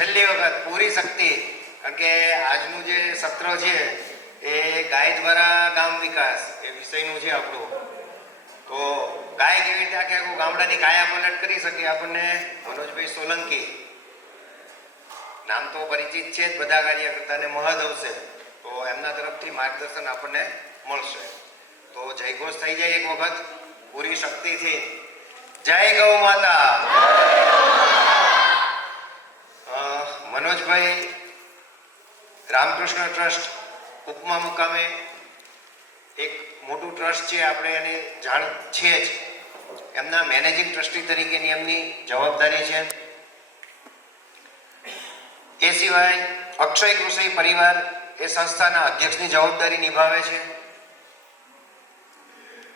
છેલ્લી વખત પૂરી શક્તિ, કારણ કે આજનું જે સત્ર છે એ ગાય દ્વારા ગામ વિકાસ એ વિષયનું છે આપણું. તો ગાય કેવી રીતે આખે આખું ગામડાની કાયા પલટ કરી શકે આપણને મનોજભાઈ સોલંકી, નામ તો પરિચિત છે જ બધા કાર્યકર્તાને મહદઅંશે, તો એમના તરફથી માર્ગદર્શન આપણને મળશે. તો જયઘોષ થઈ જાય એક વખત પૂરી શક્તિથી. જય ગૌ માતા. મનોજભાઈ રામકૃષ્ણ ટ્રસ્ટ ઉપમા મુકામે એક મોટું ટ્રસ્ટ છે, આપણે એની જાણ છે જ. એમના મેનેજિંગ ટ્રસ્ટી તરીકેની એમની જવાબદારી છે. એ સિવાય અક્ષય કૃષિ પરિવાર એ સંસ્થાના અધ્યક્ષની જવાબદારી નિભાવે છે.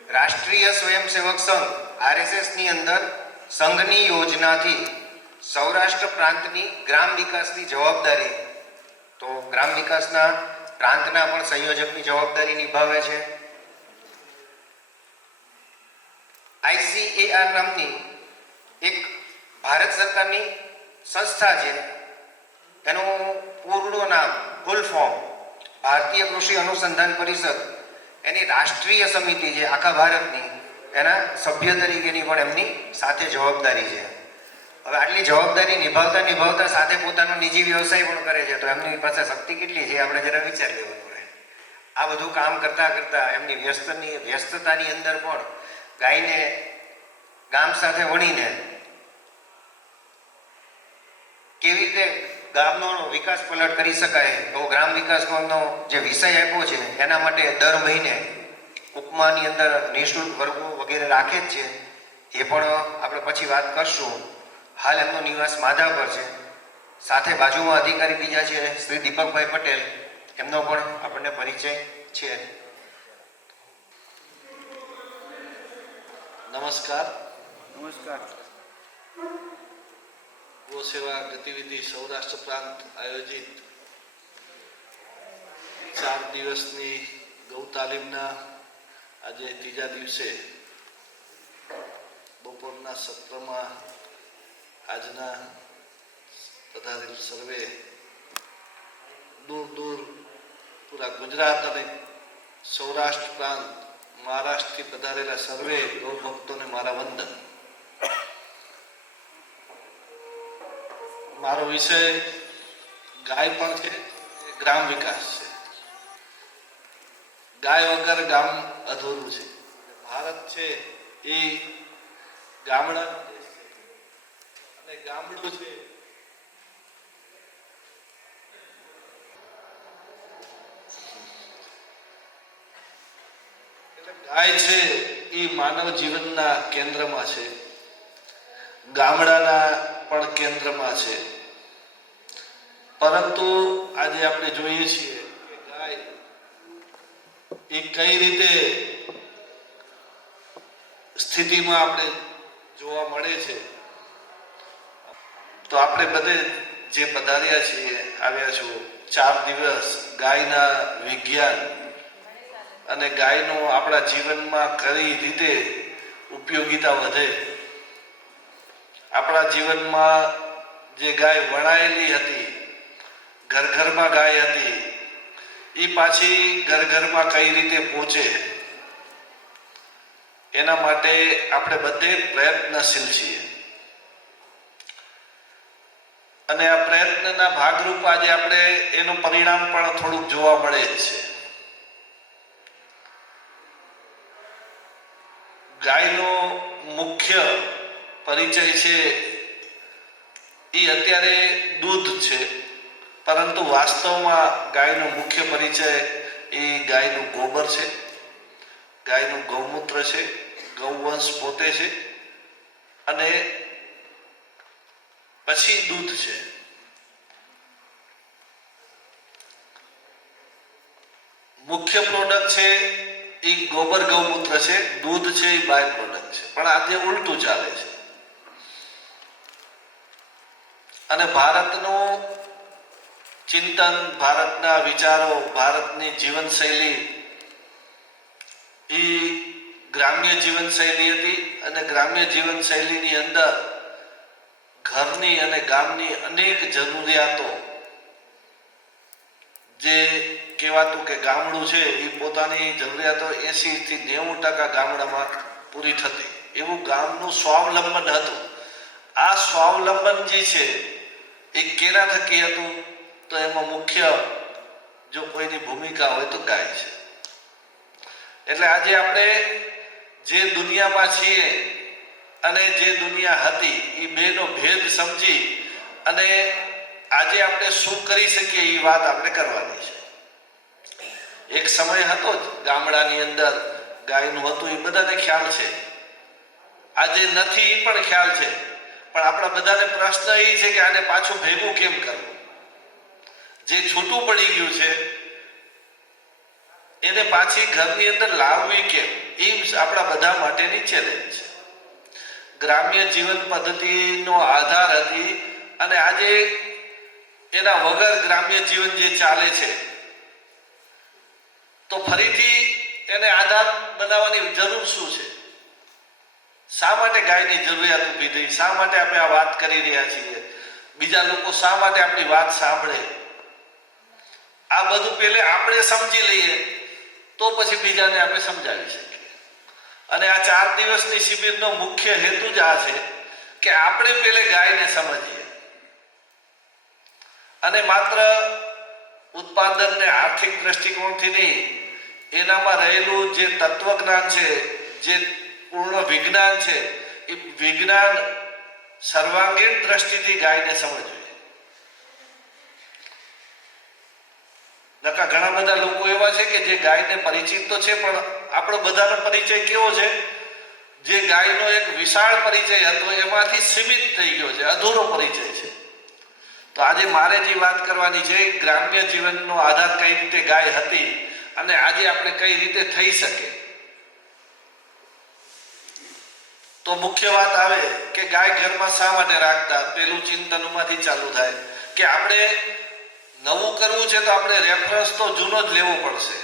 રાષ્ટ્રીય સ્વયંસેવક સંઘ RSS ની અંદર સંઘની યોજનાથી સૌરાષ્ટ્ર પ્રાંતની ગ્રામ વિકાસની જવાબદારી, તો ગ્રામ વિકાસના પ્રાંતના પણ સંયોજકની જવાબદારી નિભાવે છે. ICAR નામની એક ભારત સરકારની સંસ્થા છે, એનું પૂર્ણ નામ ફૂલ ફોર્મ ભારતીય કૃષિ અનુસંધાન પરિષદ, એની રાષ્ટ્રીય સમિતિ છે આખા ભારતની, એના સભ્ય તરીકેની પણ એમની સાથે જવાબદારી છે. હવે આટલી જવાબદારી નિભાવતા સાથે પોતાનો નિજી વ્યવસાય પણ કરે છે, તો એમની પાસે શક્તિ કેટલી છે આપણે જરા વિચાર લેવાનું રહે. આ બધું કામ કરતા એમની વ્યસ્તતાની અંદર પણ ગાયને ગામ સાથે વણીને કેવી રીતે ગામનો વિકાસ પલટ કરી શકાય, તો ગ્રામ વિકાસનો જે વિષય આપ્યો છે એના માટે દર મહિને ઉપમાની અંદર નિઃશુલ્ક વર્ગો વગેરે રાખે જ છે. એ પણ આપણે પછી વાત કરશું. હાલ એમનો નિવાસ માધાપર છે. સાથે બાજુમાં અધિકારી બીજા છે શ્રી દીપકભાઈ પટેલ, એમનો પણ આપણને પરિચય છે. નમસ્કાર. ગો સેવા ગતિવિધિ સૌરાષ્ટ્ર પ્રાંત આયોજિત 4 દિવસની ગૌ તાલીમના આજે ત્રીજા દિવસે બપોરના સત્રમાં આજના પધારેલ સર્વે દૂર પૂરા ગુજરાત અને સૌરાષ્ટ્ર પ્રાંત મહારાષ્ટ્રથી પધારેલા સર્વે ગૌ ભક્તોને મારા વંદન. મારો વિષય ગાય પણ છે, ગ્રામ વિકાસ છે. ગાય વગર ગામ અધૂરું છે. ભારત છે એ ગામડાનો દેશ છે, અને ગામડું છે ગાય છે એ માનવ જીવનના કેન્દ્રમાં છે, ગામડાના પણ કેન્દ્રમાં છે. પરંતુ આજે આપણે જોઈએ છીએ કે ગાય એ કઈ રીતે સ્થિતિમાં આપણે જોવા મળે છે. તો આપણે બધે જે પધાર્યા છીએ, આવ્યા છો 4 દિવસ ગાયના વિજ્ઞાન અને ગાયનો આપણા જીવનમાં કઈ રીતે ઉપયોગિતા વધે, આપણા જીવનમાં જે ગાય વણાયેલી હતી, ઘરમાં ગાય હતી, એ પાછી ઘરમાં કઈ રીતે પહોંચે, એના માટે આપણે બધે પ્રયત્નશીલ છીએ. અને આ પ્રયત્નના ભાગરૂપ આજે આપણે એનું પરિણામ પણ થોડુંક જોવા મળે જ છે. ગાયનો મુખ્ય પરિચય છે એ અત્યારે દૂધ છે, પરંતુ વાસ્તવમાં ગાયનો મુખ્ય પરિચય એ ગાયનું ગોબર છે, ગાયનું ગૌમૂત્ર છે, ગૌવંશ પોતે છે, અને પછી દૂધ છે. મુખ્ય પ્રોડક્ટ છે એ ગોબર ગૌમૂત્ર છે, દૂધ છે એ બાય પ્રોડક્ટ છે. પણ આજે ઉલટું ચાલે છે. અને ભારતનું ચિંતન, ભારતના વિચારો, ભારતની જીવનશૈલી એ ગ્રામ્ય જીવનશૈલી હતી. અને ગ્રામ્ય જીવનશૈલીની અંદર ઘરની અને ગામની અનેક જરૂરિયાતો, જે કહેવાતું કે ગામડું છે એ પોતાની જરૂરિયાતો 80 થી 90% ગામડામાં પૂરી થતી, એવું ગામનું સ્વાવલંબન હતું. આ સ્વાવલંબન જે છે એ કેના થકી હતું? તો એમાં મુખ્ય જો કોઈની ભૂમિકા હોય તો ગાય છે. એટલે આજે આપણે જે દુનિયામાં છીએ અને જે દુનિયા હતી એ બેનો ભેદ સમજી અને આજે આપણે શું કરી શકીએ એ વાત આપણે કરવાની છે. એક સમય હતો જ ગામડાની અંદર ગાયનું હતું, એ બધાને ખ્યાલ છે. આજે નથી એ પણ ખ્યાલ છે, પણ આપણા બધાને પ્રશ્ન એ છે કે આને પાછું ભેગું કેમ કરવું? જે છૂટું પડી ગયું છે એને પાછી ઘરની અંદર લાવવી કેમ? એ આપણા બધા માટેની ચેલેન્જ છે. ગ્રામ્ય જીવન પદ્ધતિનો આધાર હતી અને આજે એના વગર ગ્રામ્ય જીવન જે ચાલે છે, તો ફરીથી એને આધાર બનાવવાની જરૂર શું છે? શા માટે ગાયની જરૂરિયાત ઊભી થઈ? શા માટે આપણે આ વાત કરી રહ્યા છીએ? બીજા લોકો શા માટે આપણી વાત સાંભળે? આ બધું પહેલે આપણે સમજી લઈએ તો પછી બીજાને આપણે સમજાવી શકીએ. અને આ 4 દિવસની શિબિરનો મુખ્ય હેતુ જ આ છે કે આપણે પહેલે ગાયને સમજીએ અને માત્ર ઉત્પાદન ને આર્થિક દ્રષ્ટિકોણથી નહીં, એનામાં રહેલું જે તત્વજ્ઞાન છે, જે પૂર્ણ વિજ્ઞાન છે, એ વિજ્ઞાન સર્વાંગીણ દ્રષ્ટિથી ગાયને સમજવી. નકા ઘણા બધા લોકો એવા છે કે જે ગાયને પરિચિત તો છે, પણ આપણો બધાનો પરિચય કેવો છે? જે ગાયનો એક વિશાળ પરિચય હતો એમાંથી સીમિત થઈ ગયો છે, અધૂરો પરિચય છે. તો આજે મારે જે વાત કરવાની છે, ગ્રામ્ય જીવનનો આધાર કઈ રીતે ગાય હતી અને આજે આપણે કઈ રીતે થઈ શકે. તો મુખ્ય વાત આવે કે ગાય ઘરમાં શા માટે રાખતા? પેલું ચિંતનમાંથી ચાલુ થાય કે આપણે નવું કરવું છે તો આપણે રેફરન્સ તો જૂનો જ લેવો પડશે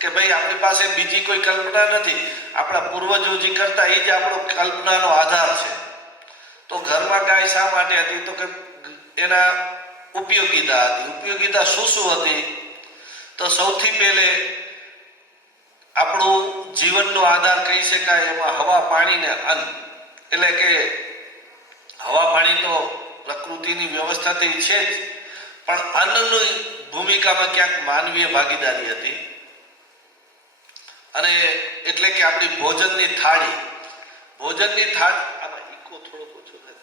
કે ભાઈ આપણી પાસે બીજી કોઈ કલ્પના નથી, આપણા પૂર્વજો જે કરતા એ જ આપણો કલ્પનાનો આધાર છે. તો ઘરમાં ગાય શા માટે હતી? તો કે એના ઉપયોગિતા હતી. ઉપયોગિતા શું શું હતી? તો સૌથી પહેલે આપણું જીવનનો આધાર કહી શકાય એમાં હવા, પાણી ને અન્ન. એટલે કે હવા પાણી તો પ્રકૃતિની વ્યવસ્થાથી છે જ, પણ અન્નની ભૂમિકામાં ક્યાંક માનવીય ભાગીદારી હતી. અને એટલે કે આપણી ભોજનની થાળી, આમાં ઇકો થોડોક ઓછો થાય.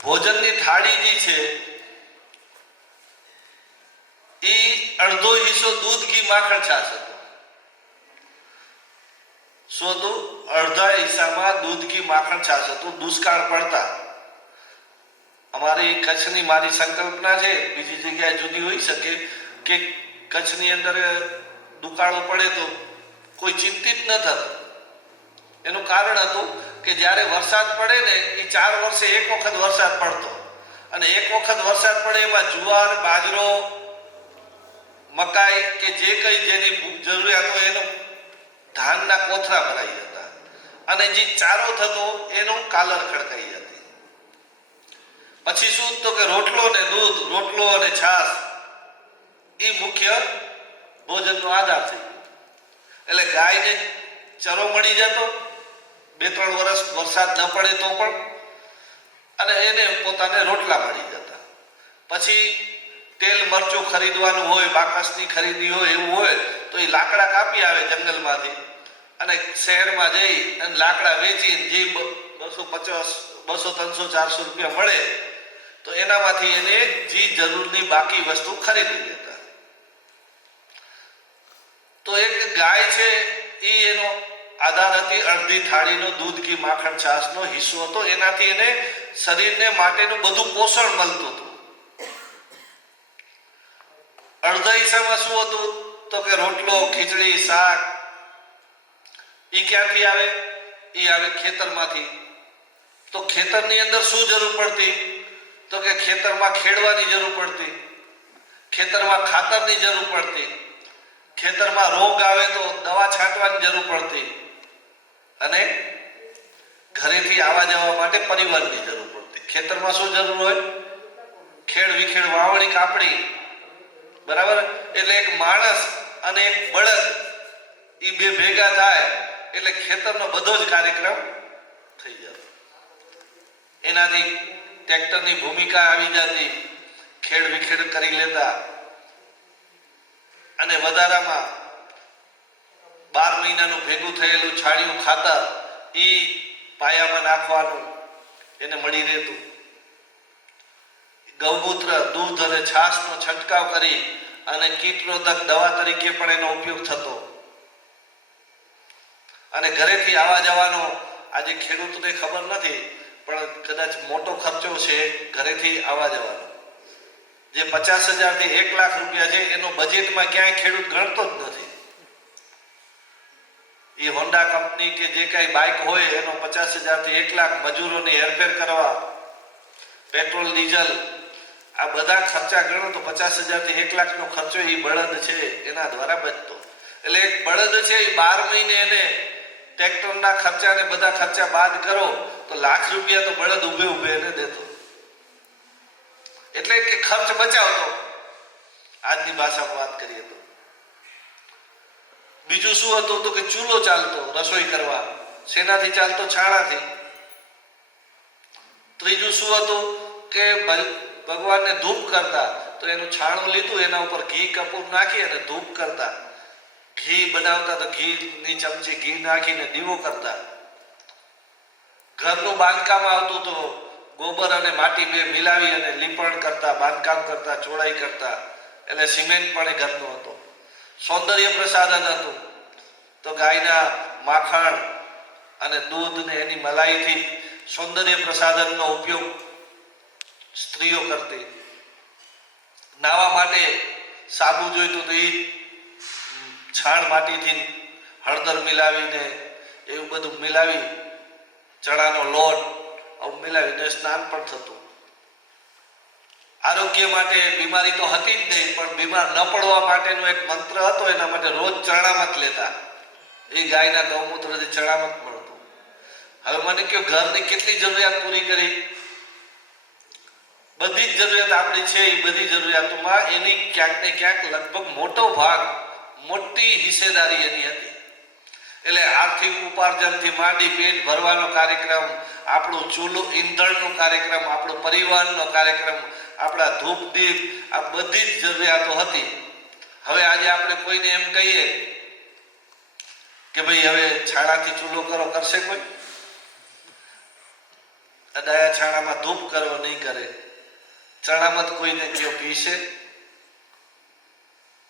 ભોજનની થાળી જે છે એ અડધો હિસ્સો દૂધ, ઘી, માખણ, છાશ હતો. શું હતું? અડધા હિસ્સામાં દૂધ, ઘી, માખણ, છાશ હતું. દુષ્કાળ પડતા, અમારી કચ્છની મારી સંકલ્પના છે, બીજી જગ્યાએ જુદી હોઈ શકે, કે કચ્છની અંદર દુકાળો પડે તો કોઈ ચિંતિત ન થતું. એનું કારણ હતું કે જ્યારે વરસાદ પડે ને એ 4 વર્ષે એક વખત વરસાદ પડતો, અને એક વખત વરસાદ પડે એમાં જુવાર, બાજરો, મકાઈ કે જે કઈ જેની જરૂરિયાત હોય એનો ધાનના કોથળા ભરાઈ જતા, અને જે ચારો થતો એનું કાલર ખડકાઈ જતી. પછી શું? તો કે રોટલો ને દૂધ, રોટલો અને છાશ એ મુખ્ય ભોજનનો આધાર થઈ ગયો. એટલે ગાયને ચરો મળી જતો 2-3 વર્ષ વરસાદ ન પડે તો પણ, અને એને પોતાને રોટલા મળી જતા. પછી તેલ મરચું ખરીદવાનું હોય, બાકસની ખરીદી હોય, એવું હોય તો એ લાકડા કાપી આવે જંગલમાંથી અને શહેરમાં જઈ અને લાકડા વેચીને જે 250, 200, 300, 400 રૂપિયા મળે તો એનામાંથી એને જે જરૂરની બાકી વસ્તુ ખરીદી લેતા. તો એક ગાય છે એ એનો આધાર હતી. અડધી થાળીનો દૂધ, ઘી, માખણ, છાશનો હિસ્સો હતો. એનાથી એને શરીરને માટેનું બધું પોષણ મળતું હતું. અડધા હિસ્સામાં શું હતું? તો કે રોટલો, ખીચડી, શાક. એ ક્યાંથી આવે? એ આવે ખેતરમાંથી. તો ખેતરની અંદર શું જરૂર પડતી? તો કે ખેતરમાં ખેડવાની જરૂર પડતી, ખેતરમાં ખાતરની જરૂર પડતી, ખેતરમાં રોગ આવે તો દવા છાંટવાની જરૂર પડતી, અને ઘરેથી આવવા જવા માટે પરિવહનની જરૂર પડતી. ખેતરમાં શું જરૂર હોય? ખેડ વિખેડ વાવણી કાપણી, બરાબર. એટલે એક માણસ અને એક બળદ એ બે ભેગા થાય એટલે ખેતરનો બધો જ કાર્યક્રમ થઈ જતો. એનાથી ટ્રેક્ટરની ભૂમિકા આવી જતી, ખેડ વિખેડ કરી લેતા અને વધારામાં 12 મહિનાનું ભેગું થયેલું છાણિયું ખાતર એ પાયામાં નાખવાનું એને મળી રહેતું. ગૌમૂત્ર, દૂધ અને છાશનો છંટકાવ કરી અને કીટરોધક દવા તરીકે પણ એનો ઉપયોગ થતો. અને ઘરેથી આવવા જવાનો આજે ખેડૂતને ખબર નથી, પણ કદાચ મોટો ખર્ચો છે ઘરેથી આવવા જવાનો. જે 50,000 થી 1 લાખ રૂપિયા છે એનો બજેટમાં ક્યાંય ખેડૂત ગણતો જ નથી. એ હોન્ડા કંપની કે જે કાંઈ બાઇક હોય એનો 50,000 થી 1 લાખ, મજૂરોની હેરફેર કરવા, પેટ્રોલ ડીઝલ, આ બધા ખર્ચા ગણો તો 50,000 થી 1 લાખનો ખર્ચો એ બળદ છે એના દ્વારા બચતો. એટલે એક બળદ છે એ 12 મહિને એને ટ્રેક્ટરના ખર્ચા ને બધા ખર્ચા બાદ કરો તો લાખ રૂપિયા તો બળદ ઉભે ઉભે એને દેતો. એટલે કે ખર્ચ બચાવતો, આજની ભાષામાં વાત કરીએ તો. બીજું શું હતું તો કે ચૂલો ચાલતો રસોઈ કરવા, શેનાથી ચાલતો? છાણાથી. ત્રીજું શું હતું કે ભગવાનને ધૂપ કરતા તો એનું છાણું લીધું, એના ઉપર ઘી કપૂર નાખી અને ધૂપ કરતા. ઘી બનાવતા તો ઘીની ચમચી ઘી નાખીને દીવો કરતા. ઘરનું બાંધકામ આવતું તો ગોબર અને માટી બે મિલાવી અને લીપણ કરતા, બાંધકામ કરતા, ચોળાઈ કરતા. એટલે સિમેન્ટ પણ એ ઘરનું હતો. સૌંદર્ય પ્રસાધન હતું તો ગાયના માખણ અને દૂધ ને એની મલાઈથી સૌંદર્ય પ્રસાધનનો ઉપયોગ સ્ત્રીઓ કરતી. નાવા માટે સાબુ જોઈતું તો એ છાણ માટીથી હળદર મિલાવીને એવું બધું મિલાવી, ચણાનો લોટ આવું મિલાવીને સ્નાન પણ થતું. આરોગ્ય માટે બીમારી તો હતી જ નહીં, પણ બીમાર ન પડવા માટેનો એક મંત્ર હતો. એના માટે રોજ ચરણામત લેતા. એ ગાયના ગૌમૂત્રથી ચરણામત મળતું. હવે મને કહો, ઘરની કેટલી જરૂરિયાત પૂરી કરી? બધી જ જરૂરિયાત આપણી છે એ બધી જરૂરિયાતોમાં એની ક્યાંક ને ક્યાંક લગભગ મોટો ભાગ, મોટી હિસ્સેદારી એની હતી. એટલે આર્થિક ઉપાર્જનથી માંડી પેટ ભરવાનો કાર્યક્રમ, આપણું ચૂલો ઈંધણનો કાર્યક્રમ, આપણો પરિવહનનો કાર્યક્રમ, આપણા ધૂપ દીપ, આ બધી જ જરૂરિયાતો હતી. હવે આજે આપણે કોઈને એમ કહીએ કે ભાઈ હવે છાણાથી ચૂલો કરો, કરશે કોઈ? અડાયા છાણામાં ધૂપ કરો, નહીં કરે. ચરણામત કોઈને કયો પીશે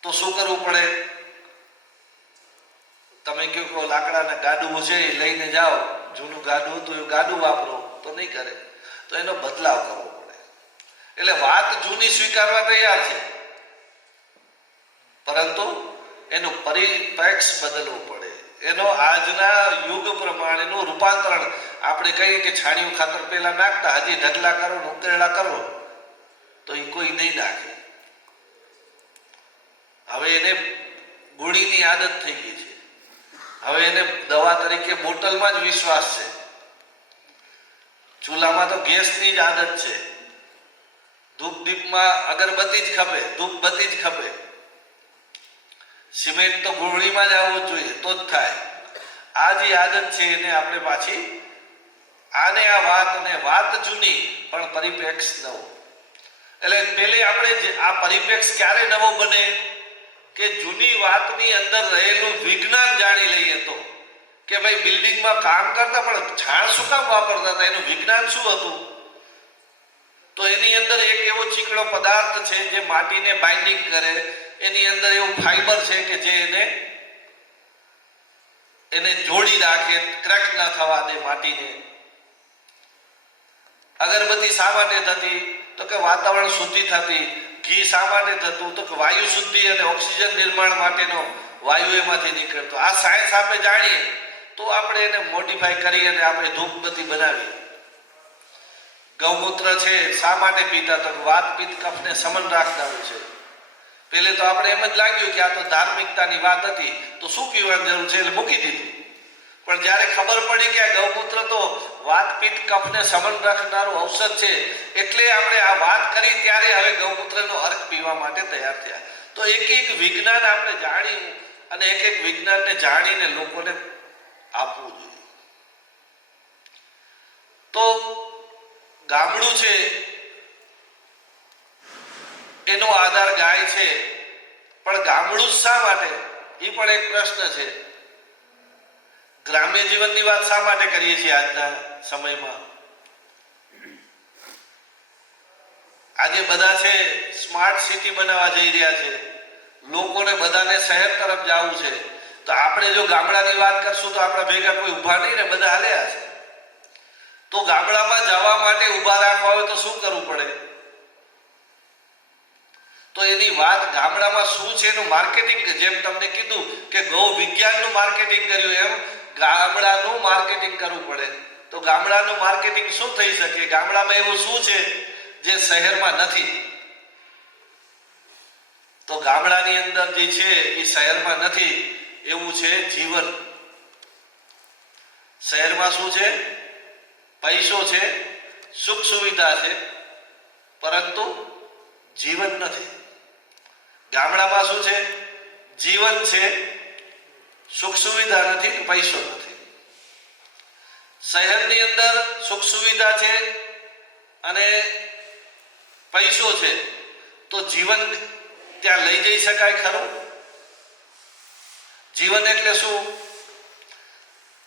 તો શું કરવું પડે? તમે કહો લાકડાના ગાડું છે એ લઈને જાઓ, જૂનું ગાડું હતું એ ગાડું વાપરો, તો નહીં કરે. તો એનો બદલાવ કરવો પડે. એટલે વાત જૂની સ્વીકારવા તૈયાર છે, પરંતુ એનું પરિપ્રેક્ષ બદલવું પડે. એનો આજના યુગ પ્રમાણેનું રૂપાંતરણ. આપણે કહીએ કે છાણિયું ખાતર પેલા નાખતા, હજી ઢગલા કરો, ઉકેરડા કરો તો એ કોઈ નહીં નાખે. હવે એને ગોળીની આદત થઈ ગઈ છે. હવે એને દવા તરીકે બોટલમાં જ વિશ્વાસ છે. ચૂલામાં તો ગેસની જ આદત છે. ધૂપ દીપમાં અગરબત્તી જ ખપે, ધૂપબત્તી જ ખપે. સિમેન્ટ તો ગોળીમાં જ આવવું જોઈએ તો જ થાય. આ જે આદત છે એને આપણે પાછી, આને આ વાત જૂની પણ પરિપ્રેક્ષ નવો. એટલે પેલે આપણે આ પરિપ્રેક્ષ ક્યારે નવો બને કે જૂની વાતની અંદર રહેલું વિજ્ઞાન જાણી લઈએ. તો કે ભાઈ બિલ્ડિંગમાં કામ કરતા પણ છાણ શું કામ વાપરતા હતા, એનું વિજ્ઞાન શું હતું? તો એની અંદર એક એવો ચીકણો પદાર્થ છે જે માટીને બાઇન્ડિંગ કરે. એની અંદર એવું ફાઈબર છે કે જે એને જોડી રાખે, ક્રેક ના થવા દે માટીને. અગરબત્તી શા માટે થતી? તો કે વાતાવરણ શુદ્ધિ થતી. ઘી શા માટે થતું? તો કે વાયુ શુદ્ધિ અને ઓક્સિજન નિર્માણ માટેનો વાયુ એમાંથી નીકળતો. આ સાયન્સ આપણે જાણીએ તો આપણે એને મોડિફાઈ કરી અને આપણે ધૂપબત્તી બનાવીએ. ગૌમૂત્ર છે શા માટે પીતા? તો વાત પિત્ત કફને સમન રાખનારું છે. પેલે તો આપણે એમ જ લાગ્યું કે આ તો ધાર્મિકતાની વાત હતી તો શું પીવાની જરૂર છે એટલે મૂકી દીધું. પણ જ્યારે ખબર પડી કે આ ગૌમૂત્ર તો વાત પિત્ત કફને સમન રાખનારું ઔષધ છે, એટલે આપણે આ વાત કરી ત્યારે હવે ગૌમૂત્રનો અર્ક પીવા માટે તૈયાર થયા. તો એક એક વિજ્ઞાન આપણે જાણ્યું અને એક એક વિજ્ઞાનને જાણીને લોકોને આપવું જોઈએ. તો ગામડું છે એનો આધાર ગાય છે, પણ ગામડું જ શા માટે? એ પણ એક પ્રશ્ન છે. ગ્રામ્ય જીવનની વાત શા માટે કરીએ છીએ આજના સમયમાં? આજે બધા છે સ્માર્ટ સિટી બનાવવા જઈ રહ્યા છે, લોકોને બધાને શહેર તરફ જવું છે. તો આપણે જો ગામડાની વાત કરશું તો આપણા ભેગા કોઈ ઊભા નહીં ને, બધા હાલ્યા છે. તો ગામડામાં જવા માટે ઊભા રાખવા હોય તો શું કરવું પડે? તો એની વાત ગામડામાં શું છે એનું માર્કેટિંગ, જેમ તમને કીધું કે ગૌ વિજ્ઞાનનું માર્કેટિંગ કર્યું, એમ ગામડાનું માર્કેટિંગ કરવું પડે. તો ગામડાનું માર્કેટિંગ શું થઈ શકે? ગામડામાં એવું શું છે જે શહેરમાં નથી? તો ગામડાની અંદર જે છે એ શહેરમાં નથી, એવું છે જીવન. શહેરમાં શું છે? પૈસો છે, સુખ સુવિધા છે, પરંતુ જીવન નથી. ગામડામાં શું છે? જીવન છે, સુખ સુવિધા નથી, પૈસો નથી. શહેરની અંદર સુખ સુવિધા છે અને પૈસો છે, તો જીવન ત્યાં લઈ જઈ શકાય ખરું? જીવન એટલે શું?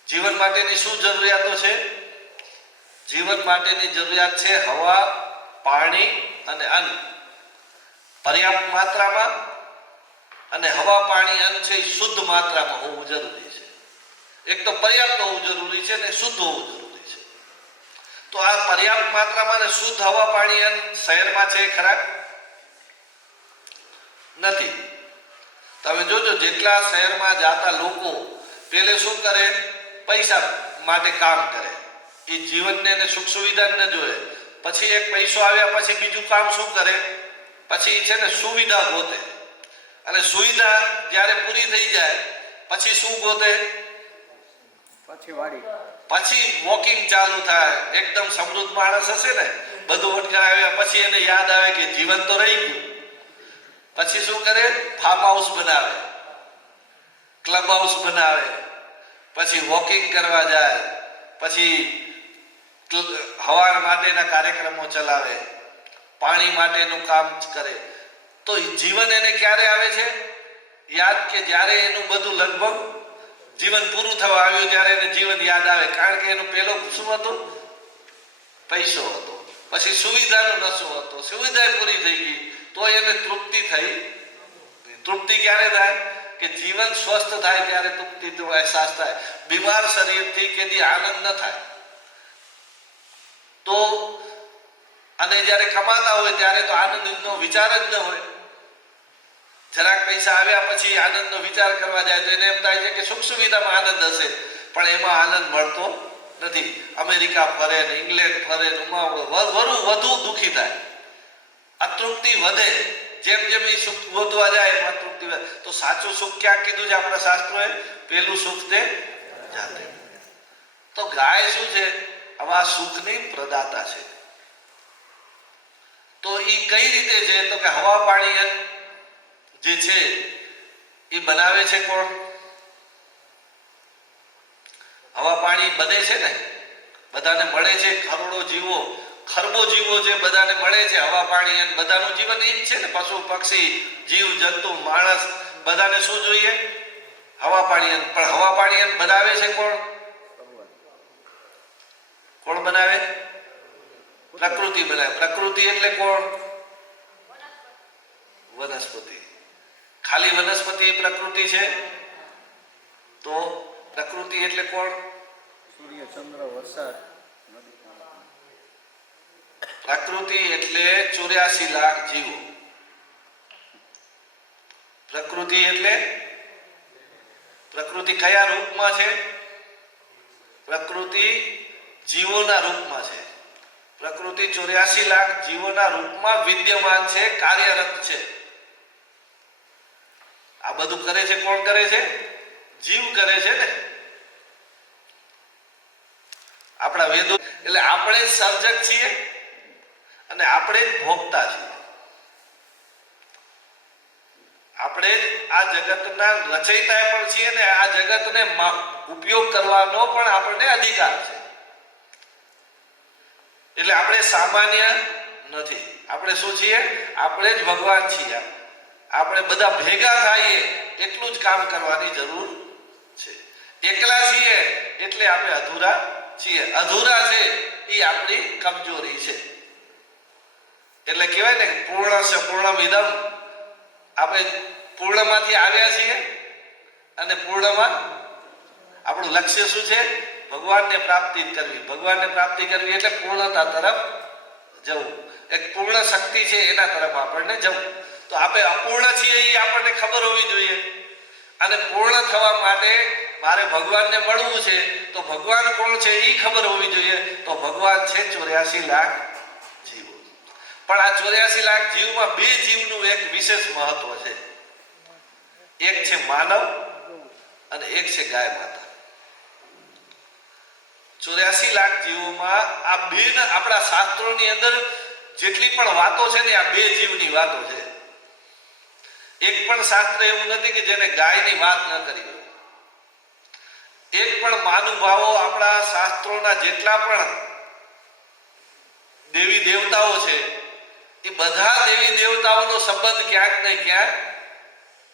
જીવન માટેની શું જરૂરિયાતો છે? જીવન માટેની જરૂરિયાત છે હવા, પાણી અને અન્ન પર્યાપ્ત માત્રામાં, અને હવા, પાણી, અન્ન છે એ શુદ્ધ માત્રામાં હોવું જરૂરી છે. એક તો પર્યાપ્ત હોવું જરૂરી છે અને શુદ્ધ હોવું જરૂરી છે. તો આ પર્યાપ્ત માત્રામાં અને શુદ્ધ હવા, પાણી, અન્ન શહેરમાં છે ખરા? નથી. તમે જોજો જેટલા શહેરમાં જાતા લોકો પેલે શું કરે? પૈસા માટે કામ કરે. એ જીવનને અને સુખ સુવિધાને જોયે. પછી એક પૈસો આવ્યા પછી બીજું કામ શું કરે? પછી છે ને સુવિધા ગોતે. અને સુવિધા જ્યારે પૂરી થઈ જાય પછી શું ગોતે? પછી વોકિંગ ચાલુ થાય. એકદમ સમૃદ્ધ માણસ હશે ને, બધું વટકા આવ્યા પછી એને યાદ આવે કે જીવન તો રહી ગયું. પછી શું કરે? ફાર્મ હાઉસ બનાવે, ક્લબ હાઉસ બનાવે, પછી વોકિંગ કરવા જાય, પછી હવા માટેના કાર્યક્રમો ચલાવે, પાણી માટેનું કામ કરે. તો જીવન એને ક્યારે આવે છે યાદ? કે જ્યારે એનું બધું લગભગ જીવન પૂરું થવા આવ્યું ત્યારે એને જીવન યાદ આવે. કારણ કે એનું પેલો શું હતું? પૈસો હતો. પછી સુવિધાનો નશો હતો, સુવિધા પૂરી થઈ ગઈ તો એને તૃપ્તિ થઈ. તૃપ્તિ ક્યારે થાય? કે જીવન સ્વસ્થ થાય ત્યારે તૃપ્તિનો અહેસાસ થાય. બીમાર શરીરથી કેદી આનંદ ન થાય. તો અને જ્યારે કમાતા હોય ત્યારે તો આનંદનો વિચાર જ ન હોય. જરાક પૈસા આવ્યા પછી આનંદનો વિચાર કરવા જાય તો એને એમ થાય છે કે સુખ સુવિધામાં આનંદ હશે, પણ એમાં આનંદ મળતો નથી. અમેરિકા ફરે ને ઇંગ્લેન્ડ ફરે ને વધુ દુઃખી થાય. અતૃપ્તિ વધે. જેમ જેમ એ સુખ ગોતવા જાય એમાં તૃપ્તિ વધે. તો સાચું સુખ ક્યાં કીધું છે આપણા શાસ્ત્રોએ? પેલું સુખ તે જાતે. તો ગાય શું છે? આવા સુખની પ્રદાતા છે. તો એ કઈ રીતે છે? તો કે હવા, પાણી, અન્ન જે છે એ બનાવે છે કોણ? હવા, પાણી બને છે ને, બધાને મળે છે. કરોડો જીવો, ખરબો જીવો જે બધાને મળે છે. હવા, પાણી, અન્ન બધાનું જીવન એ જ છે ને. પશુ, પક્ષી, જીવ જંતુ, માણસ બધાને શું જોઈએ? હવા, પાણી, અન્ન. પણ હવા, પાણી, અન્ન બનાવે છે કોણ? કોણ બનાવે? પ્રકૃતિ બનાવે. પ્રકૃતિ એટલે કોણ? વનસ્પતિ. ખાલી વનસ્પતિ પ્રકૃતિ છે? તો પ્રકૃતિ એટલે કોણ? સૂર્ય, ચંદ્ર, વરસાદ. પ્રકૃતિ એટલે 84 લાખ જીવો. પ્રકૃતિ એટલે પ્રકૃતિ કયા રૂપમાં છે? પ્રકૃતિ જીવોના રૂપમાં છે. પ્રકૃતિ 84 લાખ જીવોના રૂપમાં વિદ્યમાન છે, કાર્યરત છે. આ બધું કરે છે કોણ? કરે છે જીવ કરે છે ને. આપણા વેદો એટલે આપણે જ સર્જક છીએ અને આપણે જ ભોગતા છીએ. આપણે જ આ જગતના રચયિતા પણ છીએ ને આ જગતને ઉપયોગ કરવાનો પણ આપણને અધિકાર છે. એટલે આપણે સામાન્ય નથી. આપણે શું છીએ? આપણે જ ભગવાન છીએ. આપણે બધા ભેગા થઈએ એટલું જ કામ કરવાની જરૂર છે. એકલા છીએ એટલે આપણે અધૂરા છીએ. અધૂરા છે એ આપણી કમજોરી છે. એટલે કહેવાય ને પૂર્ણસ્ય પૂર્ણમિદમ. આપણે પૂર્ણમાંથી આવ્યા છીએ અને પૂર્ણમાં આપણું લક્ષ્ય શું છે? ભગવાનને પ્રાપ્તિ કરવી. ભગવાનને પ્રાપ્તિ કરવી એટલે પૂર્ણતા તરફ જવું. એક પૂર્ણ શક્તિ છે એના તરફ આપણને જવું. તો આપણે અપૂર્ણ છીએ એ આપણને ખબર હોવી જોઈએ. અને પૂર્ણ થવા માટે મારે ભગવાનને મળવું છે તો ભગવાન કોણ છે એ ખબર હોવી જોઈએ. તો ભગવાન છે 84 લાખ જીવો. પણ આ 84 લાખ જીવમાં બે જીવનું એક વિશેષ મહત્વ છે. એક છે માનવ અને એક છે ગાય માતા. 84 લાખ જીવોમાં આ બે આપણા શાસ્ત્રોની અંદર જેટલી પણ વાતો છે ને આ બે જીવની વાતો છે. એક પણ શાસ્ત્ર એવું નથી કે જેને ગાયની વાત ન કરી હોય. એક પણ મહાનુભાવો આપણા શાસ્ત્રોના જેટલા પણ દેવી દેવતાઓ છે એ બધા દેવી દેવતાઓનો સંબંધ ક્યાંક ને ક્યાંક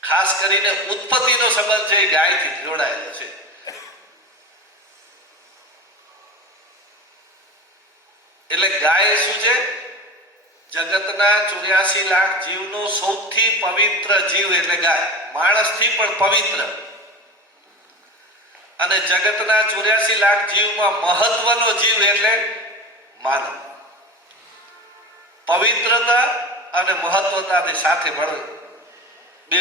ખાસ કરીને ઉત્પત્તિનો સંબંધ છે એ ગાયથી જોડાયેલો છે. એટલે ગાય શું છે? જગતના 84 લાખ જીવનો સૌથી પવિત્ર જીવ એટલે ગાય. માણસથી પણ પવિત્ર. અને જગતના 84 લાખ જીવમાં મહત્વનો જીવ એટલે માનવ. પવિત્રતા અને મહત્વતાની સાથે મળે બે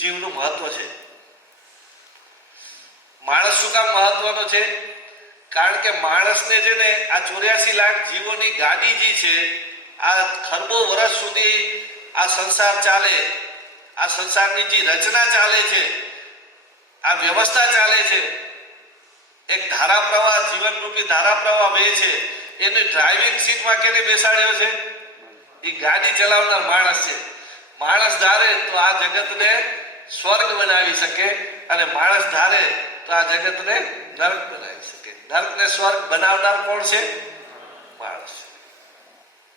જીવનું મહત્વ છે. માણસ શું કામ મહત્વનો છે? કારણ કે માણસને છે ને આ 84 લાખ જીવોની ગાડી જે છે, આ ખરબો વર્ષ સુધી આ સંસાર ચાલે, આ સંસારની જે રચના ચાલે છે, આ વ્યવસ્થા ચાલે છે, એક ધારા પ્રવાહ જીવનરૂપી ધારા પ્રવાહ વહે છે. એની ડ્રાઇવિંગ સીટમાં કેને બેસાડ્યો છે? એ ગાડી ચલાવનાર માણસ છે. માણસ ધારે તો આ જગતને સ્વર્ગ બનાવી શકે અને માણસ ધારે તો આ જગતને નરક બનાવી શકે. નરકને સ્વર્ગ બનાવનાર કોણ છે? માણસ.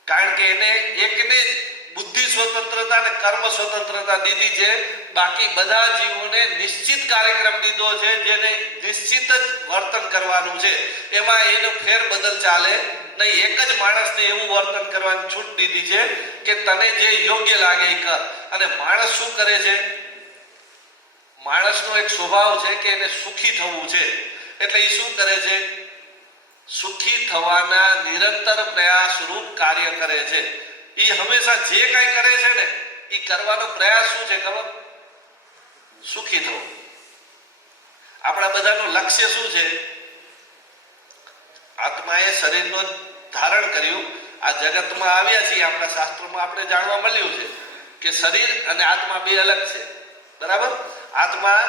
કારણ કે એને એકને જ બુદ્ધિ સ્વતંત્રતા અને કર્મ સ્વતંત્રતા દીધી છે. બાકી બધા જીવોને નિશ્ચિત કાર્યક્રમ દીધો છે, જેને નિશ્ચિત જ વર્તન કરવાનું છે. એમાં એનો ફેરબદલ ચાલે નહીં. એક જ માણસને એવું વર્તન કરવાની છૂટ દીધી છે કે તને જે યોગ્ય લાગે એ કર. અને માણસ શું કરે છે? માણસનો એક સ્વભાવ છે કે એને સુખી થવું છે. એટલે એ શું કરે છે? સુખી થવાના નિરંતર પ્રયાસ રૂપ કાર્ય કરે છે. એ હંમેશા જે કંઈ કરે છે ને એ કરવાનો પ્રયાસ શું છે ખબર? સુખી થવું. આપણા બધાનું લક્ષ્ય શું છે? આત્માએ શરીરનું ધારણ કર્યું, આ જગતમાં આવ્યા છીએ. આપણા શાસ્ત્રોમાં આપણે જાણવા મળ્યું છે કે શરીર અને આત્મા બે અલગ છે. બરાબર? આત્મા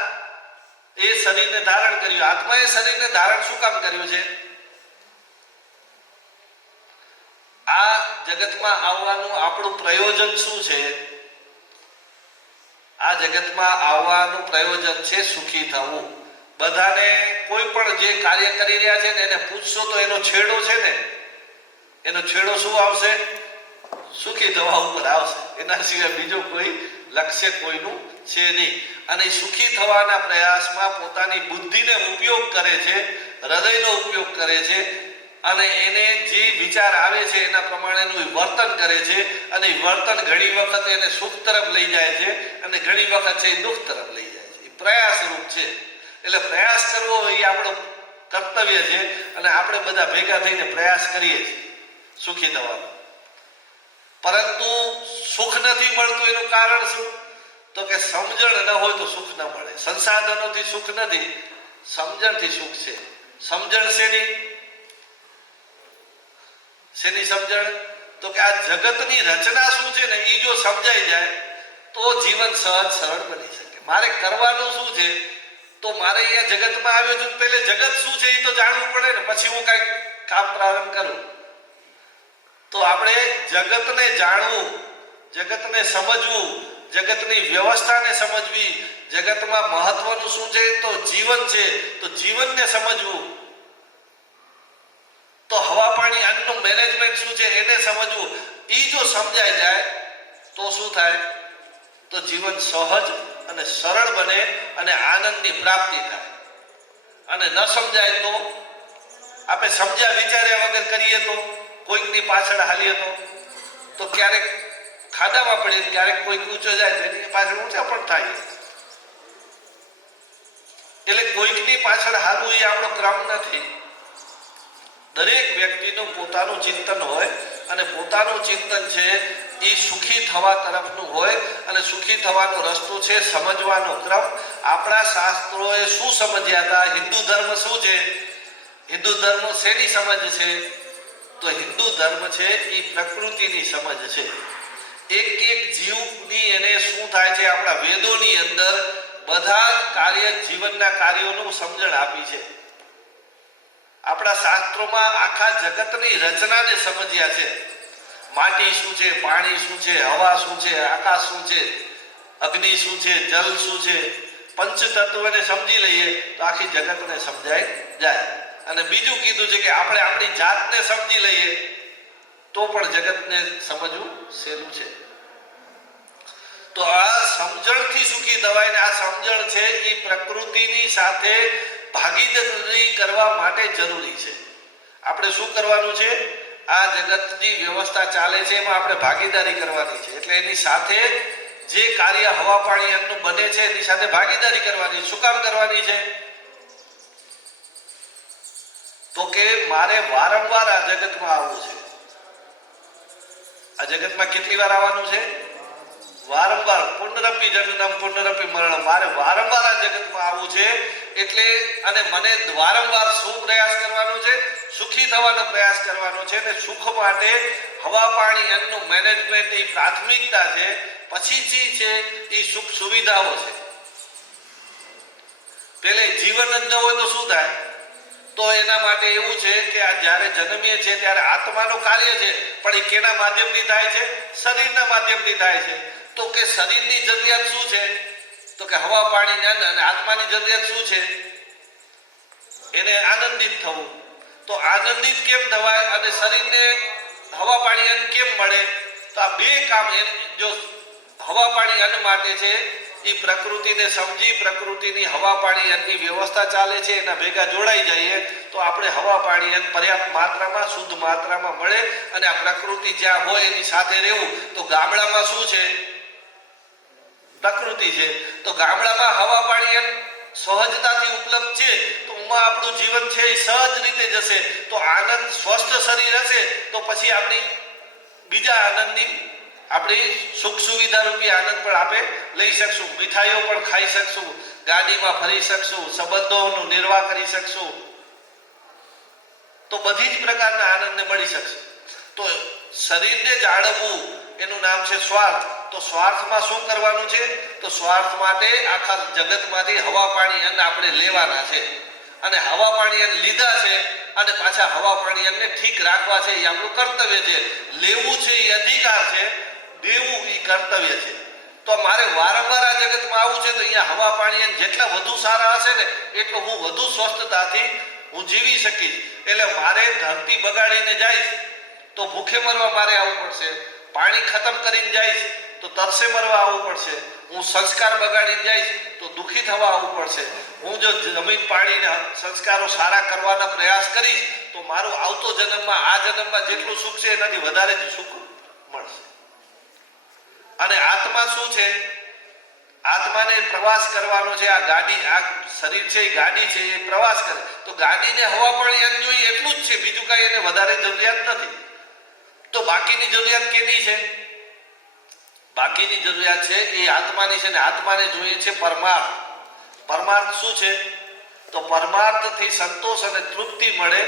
એ શરીરને ધારણ કર્યું. આત્માએ શરીરને ધારણ શું કામ કર્યું છે? આ જગતમાં આવવાનું આપણું પ્રયોજન શું છે? આ જગતમાં આવવાનું પ્રયોજન છે સુખી થવું. બધાને કોઈ પણ જે કાર્ય કરી રહ્યા છે ને એને પૂછશો તો એનો છેડો છે ને, એનો છેડો શું આવશે? સુખી થવા ઉપર આવશે. એના સિવાય બીજો કોઈ લક્ષ્ય કોઈનું છે નહીં. અને સુખી થવાના પ્રયાસમાં પોતાની બુદ્ધિને ઉપયોગ કરે છે, હૃદયનો ઉપયોગ કરે છે અને એને જે વિચાર આવે છે એના પ્રમાણેનું વર્તન કરે છે. અને વર્તન ઘણી વખત એને સુખ તરફ લઈ જાય છે અને ઘણી વખત છે એ દુઃખ તરફ લઈ જાય છે. એ પ્રયાસરૂપ છે. એટલે પ્રયાસ કરવો એ આપણો કર્તવ્ય છે અને આપણે બધા ભેગા થઈને પ્રયાસ કરીએ છીએ સુખી થવાનો. પરંતુ સુખ નથી મળતું એનું કારણ શું? તો કે સમજણ ન હોય તો સુખ ન મળે. સંસાધનોથી સુખ નથી, સમજણથી સુખ છે. સમજણ શેની સમજણ? તો કે આ જગતની રચના શું છે ને એ જો સમજાઈ જાય તો જીવન સહજ સરળ બની શકે. મારે કરવાનું શું છે? તો મારે અહીંયા જગતમાં આવ્યો છું, પહેલે જગત શું છે એ તો જાણવું પડે ને, પછી હું કાંઈક કામ પ્રારંભ કરું તો આપણે જગતને જાણવું, જગતને સમજવું, જગતની વ્યવસ્થાને સમજવી, જગતમાં મહત્વનું શું છે તો જીવન છે, તો જીવનને સમજવું, તો હવા પાણી અન્નનું મેનેજમેન્ટ શું છે એને સમજવું. એ જો સમજાઈ જાય તો શું થાય તો જીવન સહજ અને સરળ બને અને આનંદની પ્રાપ્તિ થાય. અને ન સમજાય તો આપણે સમજ્યા વિચાર્યા વગર કરીએ તો કોઈકની પાછળ હાલીએ તો ક્યારેક ખાડામાં પડીએ, ક્યારેક કોઈક ઊંચો જાય તો એની પાછળ ઊંચા પણ થાય. એટલે કોઈકની પાછળ હાલવું એ આપણો ક્રમ નથી. દરેક વ્યક્તિનું પોતાનું ચિંતન હોય અને પોતાનું ચિંતન છે એ સુખી થવા તરફનું હોય અને સુખી થવાનો રસ્તો છે સમજવાનો ક્રમ. આપણા શાસ્ત્રોએ શું સમજ્યા હતા, હિન્દુ ધર્મ શું છે, હિન્દુ ધર્મ શેની સમજ છે તો હિન્દુ ધર્મ છે એ પ્રકૃતિની સમજ છે. એક એક જીવની એને શું થાય છે આપણા વેદોની અંદર બધા કાર્ય જીવનના કાર્યોનું સમજણ આપી છે. આપણા શાસ્ત્રોમાં આખા જગતની રચનાને સમજ્યા છે. માટી શું છે, પાણી શું છે, હવા શું છે, આકાશ શું છે, અગ્નિ શું છે, જલ શું છે, પંચ તત્વને સમજી લઈએ તો આખી જગતને સમજાય જાય. અને બીજું કીધું છે કે આપણે આપણી જાતને સમજી લઈએ તો પણ જગતને સમજવું સહેલું છે. તો આ સમજણથી સુખી થવાય ને આ સમજણ છે એ પ્રકૃતિની સાથે ભાગીદારી કરવા માટે જરૂરી છે. આપણે શું કરવાનું છે, આ જગતની વ્યવસ્થા ચાલે છે એમાં આપણે ભાગીદારી કરવાની છે. એટલે એની સાથે જે કાર્ય હવા પાણી અન્નનું બને છે એની સાથે ભાગીદારી કરવાની. શું કામ કરવાની છે તો કે મારે વારંવાર આ જગતમાં આવવું છે. આ જગતમાં કેટલી વાર આવવાનું છે? વારંવાર. પુનરપી જનનમ પુનરપી મરણમ. મારે વારંવાર આ જગતમાં આવવું છે. એટલે અને મને વારંવાર શું પ્રયાસ કરવાનો છે? સુખી થવાનો પ્રયાસ કરવાનો છે. અને સુખ માટે હવા પાણી અન્નનું મેનેજમેન્ટ એ પ્રાથમિકતા છે. પછીથી છે એ સુખ સુવિધાઓ છે. પેલે જીવન જ ન હોય તો શું થાય? તો એના માટે એવું છે કે આ જ્યારે જન્મીએ છીએ ત્યારે આત્માનું કાર્ય છે પણ એ કેના માધ્યમથી થાય છે? શરીરના માધ્યમથી થાય છે. તો કે શરીરની જરૂરિયાત શું છે તો કે હવા પાણી અને આત્માની જરૂરિયાત શું છે? એને આનંદિત થવું. તો આનંદિત કેમ થવાય અને શરીરને હવા પાણી અન્ન કેમ મળે? તો આ બે કામ જો હવા પાણી અન્ન માટે છે એ પ્રકૃતિને સમજી પ્રકૃતિની હવા પાણી અન્નની વ્યવસ્થા ચાલે છે એના ભેગા જોડાઈ જઈએ તો આપણે હવા પાણી અન્ન પર્યાપ્ત માત્રામાં શુદ્ધ માત્રામાં મળે. અને આ પ્રકૃતિ જ્યાં હોય એની સાથે રહેવું. તો ગામડામાં શું છે? પ્રકૃતિ છે. તો ગામડામાં હવા પાણી અન્ન સહજતાથી ઉપલબ્ધ છે તો ઉમાં આપણું જીવન છે એ સહજ રીતે જશે. તો આનંદ સ્વસ્થ શરીર હશે તો પછી આપણી બીજા આનંદની આપણી સુખ સુવિધા રૂપી આનંદ પણ આપણે લઈ શકશું. મીઠાઈઓ પણ ખાઈ શકશું, ગાડીમાં ફરી શકશું, સંબંધોનું નિર્વાહ કરી શકશું. તો બધી જ પ્રકારના આનંદને મળી શકશે. તો શરીરને જાળવવું એનું નામ છે સ્વાર્થ. તો સ્વાર્થમાં શું કરવાનું છે તો સ્વાર્થ માટે આખા જગતમાંથી હવા પાણી અન્ન આપણે લેવાના છે. અને હવા પાણી અન્ન લીધા છે અને પાછા હવા પાણી અન્નને ઠીક રાખવા છે એ આપણું કર્તવ્ય છે. લેવું છે એ અધિકાર છે, દેવું એ કર્તવ્ય છે. તો મારે વારંવાર આ જગતમાં આવવું છે તો અહીંયા હવા પાણી અન્ન જેટલા વધુ સારા હશે ને એટલો હું વધુ સ્વસ્થતાથી હું જીવી શકીશ. એટલે મારે ધરતી બગાડીને જઈશ તો ભૂખે મરવા મારે આવવું પડશે. પાણી ખતમ કરીને જઈશ તો તરસે મરવા આવવું પડશે. હું સંસ્કાર બગાડીને જઈશ તો દુઃખી થવા આવવું પડશે. હું જો જમીન પાડીને સંસ્કારો સારા કરવાના પ્રયાસ કરીશ તો મારું આવતો જન્મમાં આ જન્મમાં જેટલું સુખ છે એનાથી વધારે જ સુખ મળશે. અને આત્મા શું છે? આત્માને પ્રવાસ કરવાનો છે. આ ગાડી, આ શરીર છે એ ગાડી છે, એ પ્રવાસ કરે. તો ગાડીને હવા પાણી અન્ન જોઈએ એટલું જ છે, બીજું કાંઈ એને વધારે જરૂરિયાત નથી. તો બાકીની જરૂરિયાત કેની છે? બાકીની જરૂરિયાત છે એ આત્માની છે. ને આત્માને જોઈએ છે પરમાર્થ. પરમાર્થ શું છે તો પરમાર્થથી સંતોષ અને તૃપ્તિ મળે.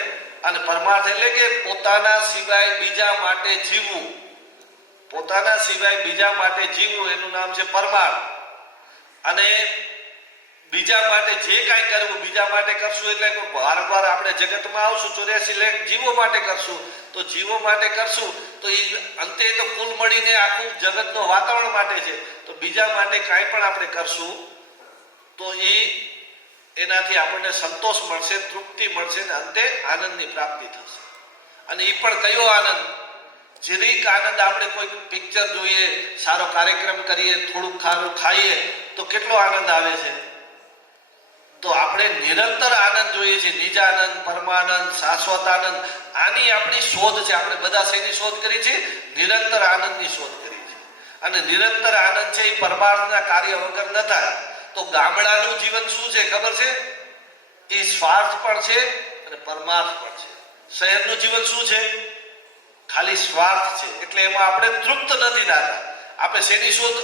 અને પરમાર્થ એટલે કે પોતાના સિવાય બીજા માટે જીવવું. પોતાના સિવાય બીજા માટે જીવવું એનું નામ છે પરમાર્થ. અને બીજા માટે જે કાંઈ કરવું બીજા માટે કરશું એટલે વારંવાર આપણે જગતમાં આવશું 84 લાખ જીવો માટે કરશું તો જીવો માટે કરશું તો એ અંતે તો કુલ મળીને આખું જગતનું વાતાવરણ માટે છે તો બીજા માટે કાંઈ પણ આપણે કરશું તો એનાથી આપણને સંતોષ મળશે, તૃપ્તિ મળશે ને અંતે આનંદની પ્રાપ્તિ થશે. અને એ પણ કયો આનંદ? જરીક આનંદ આપણે કોઈ પિક્ચર જોઈએ, સારો કાર્યક્રમ કરીએ, થોડુંક ખારું ખાઈએ તો કેટલો આનંદ આવે છે. તો આપણે નિરંતર આનંદ જોઈએ છે, નિજાનંદ, પરમાનંદ, શાશ્વત આનંદ. આની આપણી શોધ છે. આપણે બધા શેની શોધ કરી છે? નિરંતર આનંદની શોધ કરી છે. અને નિરંતર આનંદ છે એ પરમાર્થના કાર્ય વગર ન થાય. તો ગામડાનું જીવન શું છે ખબર છે? એ સ્વાર્થ પણ છે અને પરમાર્થ પણ છે. શહેરનું જીવન શું છે? ખાલી સ્વાર્થ છે. એટલે એમાં આપણે તૃપ્ત નથી થતા. આપણે શેની શોધ?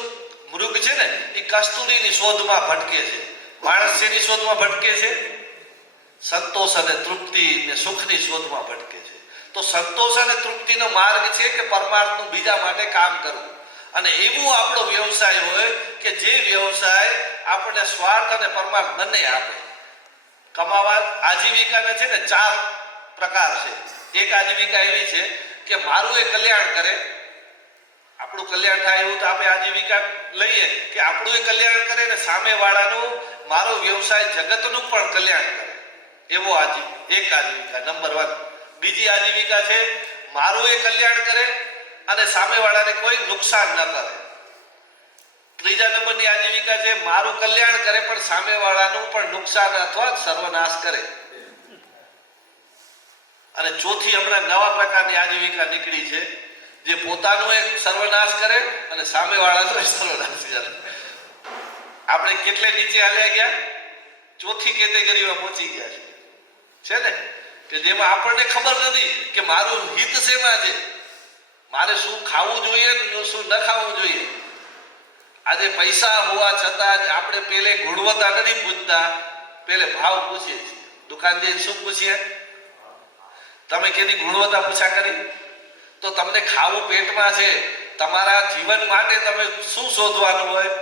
મૃગ છે ને એ કસ્તુરીની શોધમાં ભટકે છે. માણસ શેની શોધમાં ભટકે છે? સંતોષ અને તૃપ્તિ ને સુખની શોધમાં ભટકે છે. તો સંતોષ અને તૃપ્તિનો માર્ગ છે કે પરમાર્થનું બીજા માટે કામ કરવું. અને એવું આપણો વ્યવસાય હોય કે જે વ્યવસાય આપણને સ્વાર્થ અને પરમાર્થ બંને આપે. કમાવા આજીવિકાના છે ને 4 પ્રકાર છે. એક આજીવિકા એવી છે કે મારું એ કલ્યાણ કરે, આપણું કલ્યાણ થાય એવું તો આપણે આજીવિકા લઈએ કે આપણું એ કલ્યાણ કરે ને સામેવાળાનું મારો વ્યવસાય જગતનું પણ કલ્યાણ કરે. એવો એક આજીવિકા નંબર 1. બીજી આજીવિકા છે મારું એ કલ્યાણ કરે અને સામેવાળાને કોઈ નુકસાન ન કરે. ત્રીજા નંબરની આજીવિકા છે મારું કલ્યાણ કરે પણ સામેવાળાનું પણ નુકસાન અથવા સર્વનાશ કરે. અને ચોથી હમણાં નવા પ્રકારની આજીવિકા નીકળી છે જે પોતાનું એક સર્વનાશ કરે અને સામેવાળાનો સર્વનાશ કરે. આપણે કેટલે નીચે હાલ્યા ગયા? ચોથી કેટેગરીમાં પહોંચી ગયા છે ને કે જેમાં આપણને ખબર નથી કે મારું હિત શેમાં છે, મારે શું ખાવું જોઈએ ને શું ન ખાવું જોઈએ. આજે પૈસા હોવા છતાં આપણે પેલે ગુણવત્તા નથી પૂછતા, પેલે ભાવ પૂછીએ છીએ. દુકાન જઈને શું પૂછીએ? તમે કેની ગુણવત્તા પૂછા કરી? તો તમને ખાવું પેટમાં છે, તમારા જીવન માટે તમે શું શોધવાનું હોય?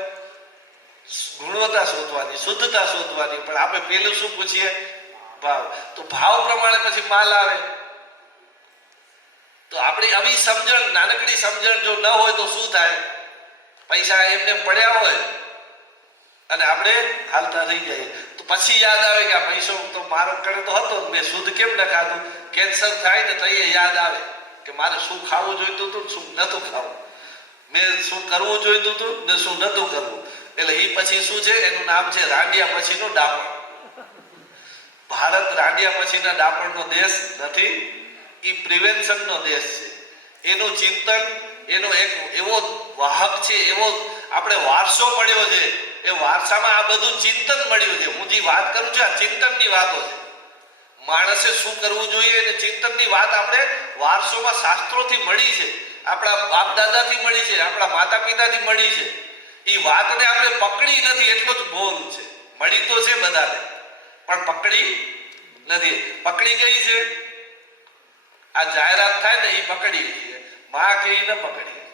ગુણવત્તા શોધવાની, શુદ્ધતા શોધવાની. પણ આપણે પેલું શું પૂછીએ? ભાવ. તો ભાવ પ્રમાણે પછી માલ આવે. તો આપણી આવી સમજણ, નાનકડી સમજણ જો ન હોય તો શું થાય? પૈસા એમને પડ્યા હોય અને આપણે હાલતા થઈ જાય તો પછી યાદ આવે કે આ પૈસો તો મારો કડે તો હતો, મેં શુદ્ધ કેમ ન ખાધું? કેન્સર થાય ને તો એ યાદ આવે કે મારે શું ખાવું જોઈતું હતું, શું નહોતું ખાવું, મેં શું કરવું જોઈતું હતું ને શું નહોતું કરવું. એટલે એ પછી શું છે? એનું નામ છે રાંડિયા પછીનું ડાપણ. ભારત રાંડિયા પછીના ડાપણનો દેશ નથી, એ પ્રિવેન્શનનો દેશ છે. એનું ચિંતન, એનો એક એવો વાહક છે, એવો આપણે વારસો મળ્યો છે. એ વારસામાં આ બધું ચિંતન મળ્યું છે. હું જે વાત કરું છું આ ચિંતનની વાતો છે. માણસે શું કરવું જોઈએ અને ચિંતનની વાત આપણે વારસોમાં શાસ્ત્રોથી મળી છે, આપણા બાપ દાદાથી મળી છે, આપણા માતા પિતાથી મળી છે. એ વાતને આપણે પકડી નથી એટલો જ ભૂલ છે. મળી તો છે બધાને પણ પકડી નથી. પકડી ગઈ છે આ જાહેરાત થાય ને એ પકડી છે. માં કે ન પકડીએ,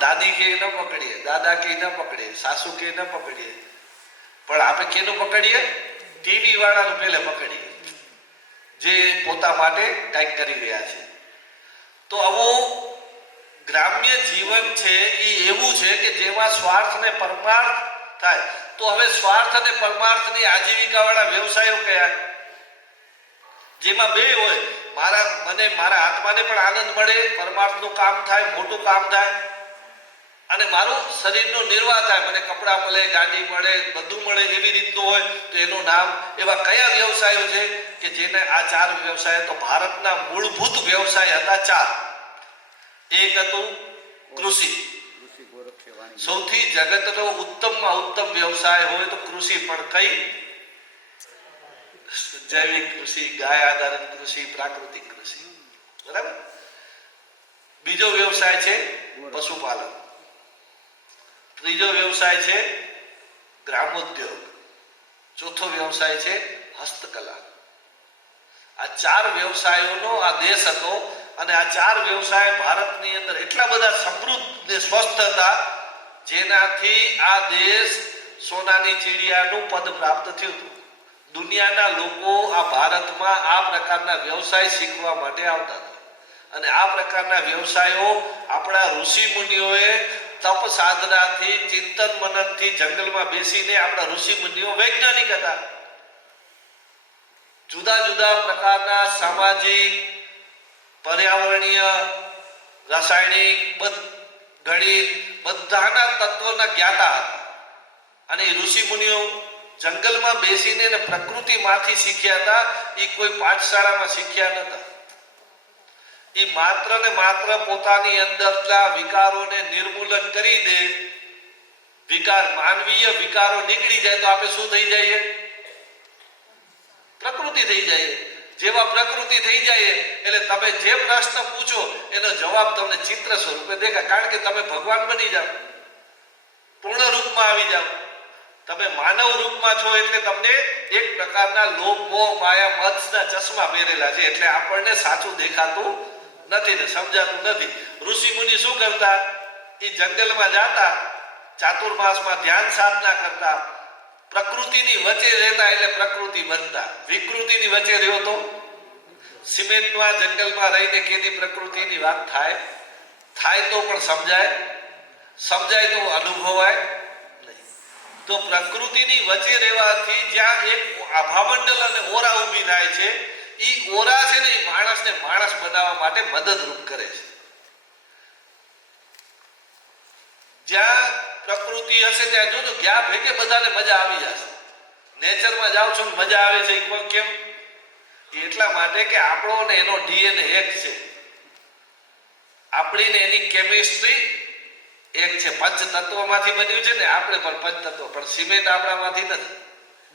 દાદી કે ન પકડીએ, દાદા કે ન પકડીએ, સાસુ કે ન પકડીએ, પણ આપણે કેનું પકડીએ? ટીવી વાળાનું પેલે પકડીએ જે પોતા માટે કંઈક કરી રહ્યા છે. તો આવું ગ્રામ્ય જીવન છે એ એવું છે કે જેમાં સ્વાર્થ અને પરમાર્થ થાય. તો હવે સ્વાર્થ અને પરમાર્થની આજીવિકા વાળા વ્યવસાયો કયા? જેમાં બે હોય, મારા આત્માને પણ આનંદ મળે, પરમાર્થનું કામ થાય, મોટું કામ થાય અને મારું શરીરનો નિર્વાહ થાય, મને કપડાં મળે, ગાડી મળે, બધું મળે, એવી રીતનું હોય. તો એનું નામ એવા કયા વ્યવસાયો છે કે જેને આ 4 વ્યવસાય, તો ભારતના મૂળભૂત વ્યવસાય હતા 4. એક હતું કૃષિ. સૌથી જગતનો ઉત્તમમાં ઉત્તમ વ્યવસાય હોય તો કૃષિ. પણ કઈ? જૈવિક કૃષિ, ગાય આધારિત કૃષિ, પ્રાકૃતિક કૃષિ. બરાબર. બીજો વ્યવસાય છે પશુપાલન. ત્રીજો વ્યવસાય છે ગ્રામોદ્યોગ. ચોથો વ્યવસાય છે હસ્તકલા. આ 4 વ્યવસાયોનો આ દેશ હતો. અને આ 4 વ્યવસાય ભારતની અંદર એટલા બધા સમૃદ્ધ ને સ્વસ્થ હતા જેનાથી આ દેશ સોનાની ચીડિયાનું પદ પ્રાપ્ત થયું હતું. દુનિયાના લોકો આ ભારતમાં આ પ્રકારના વ્યવસાય શીખવા માટે આવતા હતા અને આ પ્રકારના વ્યવસાયો આપણા ઋષિ મુનિઓએ તપ સાધનાથી ચિંતન મનનથી જંગલમાં બેસીને આપણા ઋષિ મુનિઓ વૈજ્ઞાનિક હતા. જુદા જુદા પ્રકારના સામાજિક, પર્યાવરણીય, રાસાયણિક, ગણિત બધાના તત્વોના જ્ઞાતા હતા અને ઋષિ મુનિઓ જંગલમાં બેસીને અને પ્રકૃતિમાંથી શીખ્યા હતા. એ કોઈ પાઠશાળામાં શીખ્યા નતા. એ માત્ર ને માત્ર પોતાની અંદરના વિકારોને નિર્મૂલન કરી દે. માનવીય વિકારો નીકળી જાય તો આપણે શું થઈ જઈએ? પ્રકૃતિ થઈ જાય. જેવા પ્રકૃતિ થઈ જાય એટલે તમે જે પ્રશ્ન પૂછો એનો જવાબ તમને ચિત્ર સ્વરૂપે દેખાય. કારણ કે તમે ભગવાન બની જાઓ, પૂર્ણ રૂપમાં આવી જાઓ. તમે માનવ રૂપમાં છો એટલે તમને એક પ્રકારના લોભ, મોહ, માયા, મત્સના ચશ્મા પહેરેલા છે એટલે આપણને સાચું દેખાતું નથી ને સમજાતું નથી. ઋષિ મુનિ શું કરતા? એ જંગલમાં જાતા, ચાતુર્માસમાં ધ્યાન સાધના કરતા, પ્રકૃતિની વચ્ચે રહેતા એટલે પ્રકૃતિ બનતા. વિકૃતિની વચ્ચે રહ્યો તો સિમેન્ટમાં જંગલમાં રહીને કેની પ્રકૃતિની વાત થાય? થાય તો પણ સમજાય તો અનુભવાય નહીં. તો પ્રકૃતિની વચ્ચે રહેવાથી જ્યાં એક આભામંડલ અને ઓરા ઊભી થાય છે, એ ઓરા છે ને એ માણસને માણસ બનાવવા માટે મદદરૂપ કરે છે. જ્યાં પ્રકૃતિ હશે ત્યાં જોજો જ્યાં ભેગે બધાને મજા આવી જશે. નેચરમાં જાઓ છો મજા આવે છે. કેમ? એટલા માટે કે આપણો ને એનો ડીએનએ એક છે, આપણી ને એની કેમિસ્ટ્રી એક છે. પંચ તત્વોમાંથી બન્યું છે ને આપણે પણ પંચ તત્વ, પણ સિમેન્ટ આપણામાંથી નથી,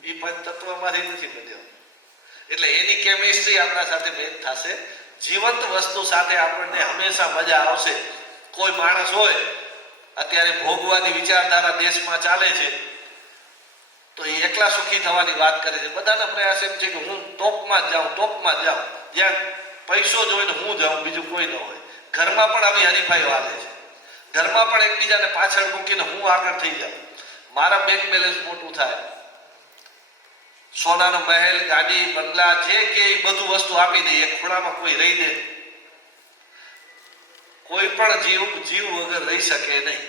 એ પંચ તત્વમાંથી નથી બન્યો. એટલે એની કેમિસ્ટ્રી આપણા સાથે મેચ થશે. જીવંત વસ્તુ સાથે આપણને હંમેશા મજા આવશે. કોઈ માણસ હોય અત્યારે ભોગવાની વિચારધારા દેશમાં ચાલે છે તો એ એકલા સુખી થવાની વાત કરે છે. બધાના પ્રયાસ એમ છે કે હું ટોપમાં જ જાઉં, જ્યાં પૈસો જોઈને હું જાઉં, બીજું કોઈ ન હોય. ઘરમાં પણ આવી હરીફાઈઓ હાલે છે. ઘરમાં પણ એકબીજાને પાછળ મૂકીને હું આગળ થઈ જાઉં, મારા બેંક બેલેન્સ મોટું થાય, સોનાનો મહેલ, ગાડી, બંગલા જે કે એ બધું વસ્તુ આપી દે, એક ખૂણામાં કોઈ રહી દે. કોઈ પણ જીવ વગર રહી શકે નહીં.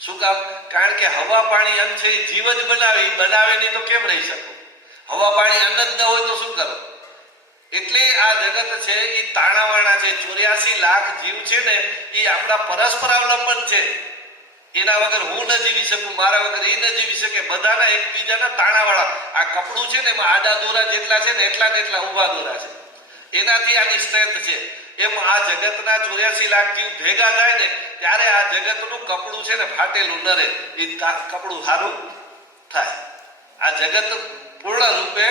શું કામ? કારણ કે હવા પાણી અન્ન છે, જીવ જ બનાવે નહીં તો કેમ રહી શકો? હવા પાણી અન્ન જ ન હોય તો શું કરો? એટલે આ જગત છે એ તાણાવાણા છે. 84 લાખ જીવ છે ને એ આપણા પરસ્પર અવલંબન છે. એના વગર હું ન જીવી શકું, મારા વગર એ ન જીવી શકે. બધાના એકબીજાના તાણાવાળા. આ કપડું છે ને એમાં આડા દોરા જેટલા છે ને એટલા ને એટલા ઊભા દોરા છે. એનાથી આની સ્ટ્રેન્થ છે. એમ આ જગતના 84 લાખ જીવ ભેગા થાય ને ત્યારે આ જગતનું કપડું છે ને ફાટેલું ન રહે, એ કપડું સારું થાય. આ જગત પૂર્ણ રૂપે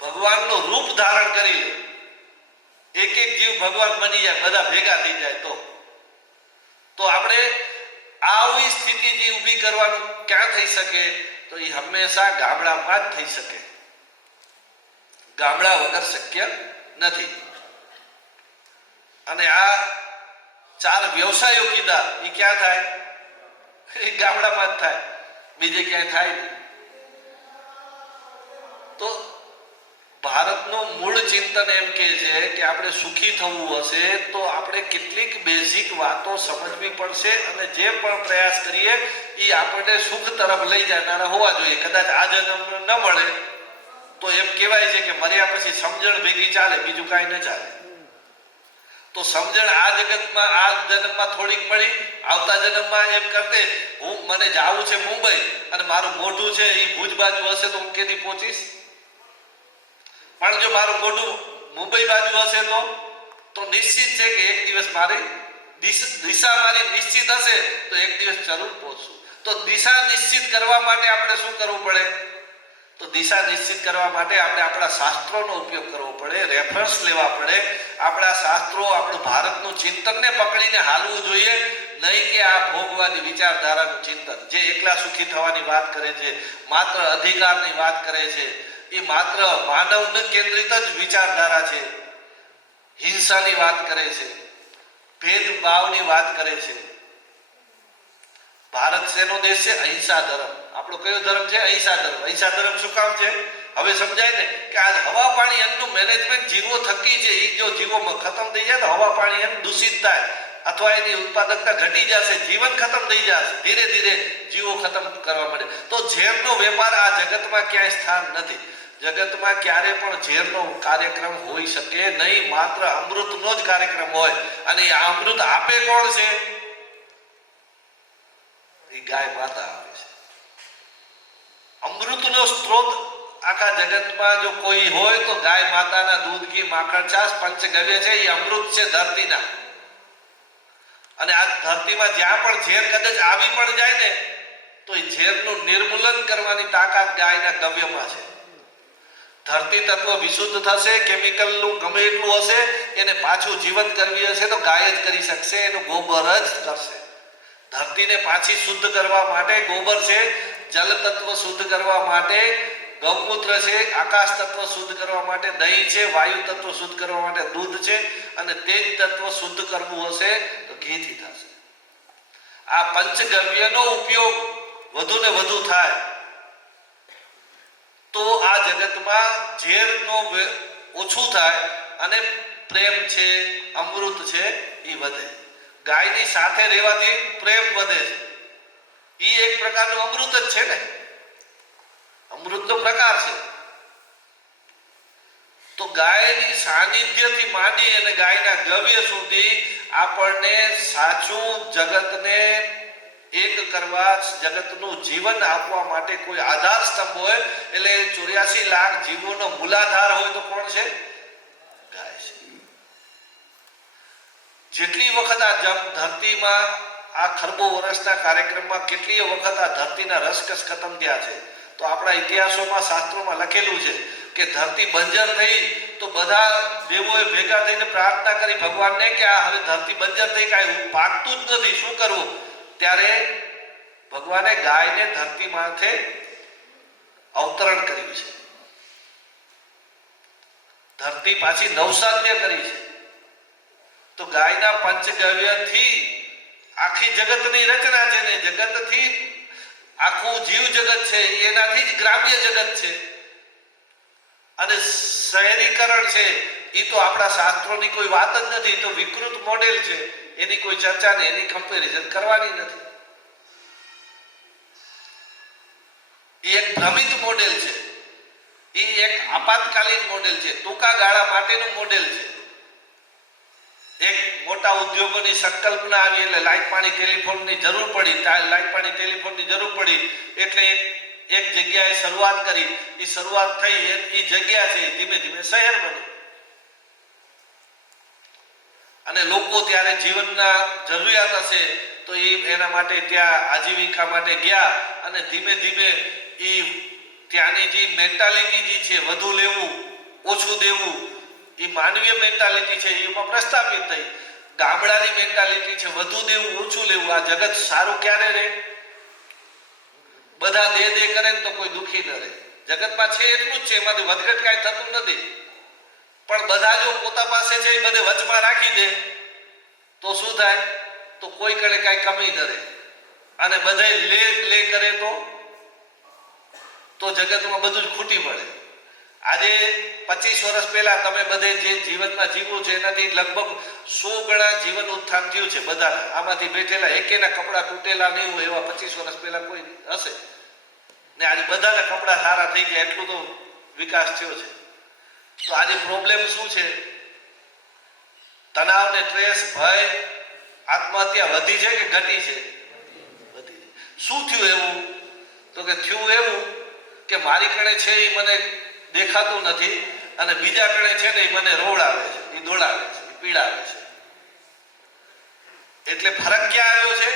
ભગવાનનું રૂપ ધારણ કરી લે. એક એક જીવ ભગવાન બની જાય, બધા ભેગા થઈ જાય તો આપણે આવી સ્થિતિ જે ઊભી કરવાનું ક્યાં થઈ શકે? તો એ હંમેશા ગામડામાં જ થઈ શકે. ગામડા વગર શક્ય નથી. અને આ 4 વ્યવસાયો કીધા એ ક્યાં થાય? એ ગામડામાં જ થાય, બીજે ક્યાંય થાય નહીં. તો ભારતનું મૂળ ચિંતન એમ કે છે કે આપણે સુખી થવું હશે તો આપણે કેટલીક બેઝિક વાતો સમજવી પડશે અને જે પણ પ્રયાસ કરીએ એ આપણને સુખ તરફ લઈ જનારા હોવા જોઈએ. કદાચ આ જન્મ ન મળે તો એમ કહેવાય છે કે મર્યા પછી સમજણ ભેગી ચાલે, બીજું કાંઈ ન ચાલે. તો સમજણ આ જગતમાં આ જન્મમાં થોડીક મળી, આવતા જન્મમાં એમ કરતે મને જાવું છે મુંબઈ અને મારું મોઢું છે એ ભુજ બાજુ હશે તો હું કેદી પહોંચીશ? પણ જો મારું મોઢું મુંબઈ બાજુ હશે તો નિશ્ચિત છે કે એક દિવસ મારી દિશા મારી નિશ્ચિત હશે તો એક દિવસ જરૂર પહોંચશું. તો દિશા નિશ્ચિત કરવા માટે આપણે શું કરવું પડે? તો દિશા નિશ્ચિત કરવા માટે આપણે આપણા શાસ્ત્રોનો ઉપયોગ કરવો પડે, રેફરન્સ લેવા પડે. આપણા શાસ્ત્રો, આપણું ભારતનું ચિંતનને પકડીને હાલવું જોઈએ, નહીં કે આ ભોગવાદી વિચારધારાનું ચિંતન જે એકલા સુખી થવાની વાત કરે છે, માત્ર અધિકારની વાત કરે છે, એ માત્ર માનવ કેન્દ્રિત જ વિચારધારા છે. હિંસાની વાત કરે છે, ભેદભાવની વાત કરે છે. ભારત શેનો દેશ છે? અહિંસા ધર્મ. આપણો કયો ધર્મ છે? અહિંસા ધર્મ. અહિંસા ધર્મ શું કામ છે? હવે સમજાય ને કે આ હવા પાણી અન્નનું મેનેજમેન્ટ જીવો થકી છે. એ જો જીવો ખતમ થઈ જાય તો હવા પાણી અન્ન દૂષિત થાય અથવા એની ઉત્પાદકતા ઘટી જશે, જીવન ખતમ થઈ જશે, ધીરે ધીરે જીવો ખતમ કરવા માંડે. તો ઝેરનો વેપાર આ જગતમાં ક્યાંય સ્થાન નથી. જગતમાં ક્યારે પણ ઝેરનો કાર્યક્રમ હોઈ શકે નહીં, માત્ર અમૃતનો જ કાર્યક્રમ હોય. અને આ અમૃત આપે કોણ છે? એ ગાય માતા આપે છે. અમૃતનો સ્ત્રોત આખા જગતમાં જો કોઈ હોય તો ગાય માતાના દૂધ, ઘી, માખણ, છાશ, પંચગવ્ય છે. એ અમૃત છે ધરતીના. અને આ ધરતીમાં જ્યાં પણ ઝેર કદાચ આવી પણ જાય ને તો એ ઝેરનું નિર્મૂલન કરવાની તાકાત ગાયના ગવ્યમાં છે. ધરતી તત્વ વિશુદ્ધ થશે, કેમિકલનું ગમે એટલું હશે, એને પાછું જીવંત કરવી હશે તો ગાય જ કરી શકશે, એનું ગોબર જ કરશે. ધરતીને પાછી શુદ્ધ કરવા માટે ગોબર છે, જલ તત્વ શુદ્ધ કરવા માટે ગૌમૂત્ર છે, આકાશ તત્વ શુદ્ધ કરવા માટે દહીં છે, વાયુ તત્વ શુદ્ધ કરવા માટે દૂધ છે, અને તેજ તત્વ શુદ્ધ કરવું હશે તો ઘીથી થશે. આ પંચગવ્યનો ઉપયોગ વધુ ને વધુ થાય તો આ જગતમાં ઝેરનો ઓછું થાય અને પ્રેમ છે, અમૃત છે એ વધે. ગાયની સાથે રહેવાથી પ્રેમ વધે છે. એ એક પ્રકારનું અમૃત જ છે ને, અમૃતનો પ્રકાર છે. તો ગાયની સાનિધ્યથી માંડી અને ગાયના ગવ્ય સુધી આપણને સાચું જગતને એક કરવા, જગતનું જીવન આપવા માટે કોઈ આધાર સ્તંભ હોય, એટલે 84 લાખ જીવોનો મૂલાધાર હોય તો કોણ છે? ગાય છે. જેટલી વખત આ ધરતીમાં આ ખરબો વર્ષના કાર્યક્રમમાં કેટલી વખત આ ધરતીના રસકસ ખતમ થયા છે. તો આપણા ઇતિહાસોમાં, શાસ્ત્રોમાં લખેલું છે કે ધરતી બંજર થઈ તો બધા દેવોએ ભેગા થઈને પ્રાર્થના કરી ભગવાનને કે આ હવે ધરતી બંજર થઈ, કાંઈ પાકતું જ નથી, શું કરવું? ત્યારે ભગવાને ગાયને ધરતી માથે અવતરણ કર્યું છે. ધરતી પાછી નવસાધ્ય કરી છે. તો ગાયના પંચગવ્યથી આખી જગતની રચના છે ને, જગતથી આખું જીવ જગત છે, એનાથી જ ગ્રામ્ય જગત છે. અને શહેરીકરણ છે એ તો આપણા શાસ્ત્રોની કોઈ વાત જ નથી, તો વિકૃત મોડેલ છે, એની કોઈ ચર્ચા ને એની કમ્પેરિઝન કરવાની નથી. એ એક ભ્રમિત મોડેલ છે, એ એક આપાતકાલીન મોડેલ છે, ટૂંકા ગાળા માટેનું મોડેલ છે. એક મોટા ઉદ્યોગોની સંકલ્પના આવી એટલે લાઇટ પાણી ટેલિફોનની જરૂર પડી, લાઇટ પાણી ટેલિફોનની જરૂર પડી એટલે એક જગ્યાએ શરૂઆત કરી. એ શરૂઆત થઈ એ જગ્યા છે ધીમે ધીમે શહેર બની અને લોકો ત્યારે જીવનના જરૂરિયાત હશે તો એના માટે ત્યાં આજીવિકા માટે ગયા અને ધીમે ધીમે એ ત્યાંની જે મેન્ટાલિટી જે છે, વધુ લેવું ઓછું દેવું, એ માનવીય મેન્ટાલિટી છે, એમાં પ્રસ્થાપિત થઈ. ગામડાની મેન્ટાલિટી છે, વધુ દેવું ઓછું લેવું. આ જગત સારું ક્યારે રહે? બધા દે કરે ને તો કોઈ દુઃખી ન રહે. જગતમાં છે એટલું જ છે, એમાંથી વધઘટ કાંઈ થતું નથી. પણ બધા જો પોતા પાસે છે એ બધે વચમાં રાખી દે તો શું થાય? તો કોઈ કડે કાંઈ કમી ન રહે. અને બધે લે કરે તો જગતમાં બધું જ ખૂટી પડે. આજે 25 વર્ષ પહેલા તમે બધે જે જીવનમાં જીવો છો એનાથી લગભગ 100 ગણા જીવન ઉત્થાન થયું છે બધાના. આમાંથી બેઠેલા એકેના કપડા તૂટેલા નહીં હોય એવા 25 વર્ષ પહેલા કોઈ હશે ને આજે બધાના કપડા સારા થઈ ગયા, એટલું તો વિકાસ થયો છે. તો આજે પ્રોબ્લેમ શું છે? તણાવ ને સ્ટ્રેસ, ભય, આત્મહત્યા વધી છે કે ઘટી છે? વધી. શું થયું એવું? તો કે થયું એવું કે મારી કણે છે એ મને દેખાતું નથી અને બીજા કણે છે ને એ મને રોવડાવે છે, એ દોડાવે છે, એ પીડાવે છે. એટલે ફરક ક્યાં આવ્યો છે?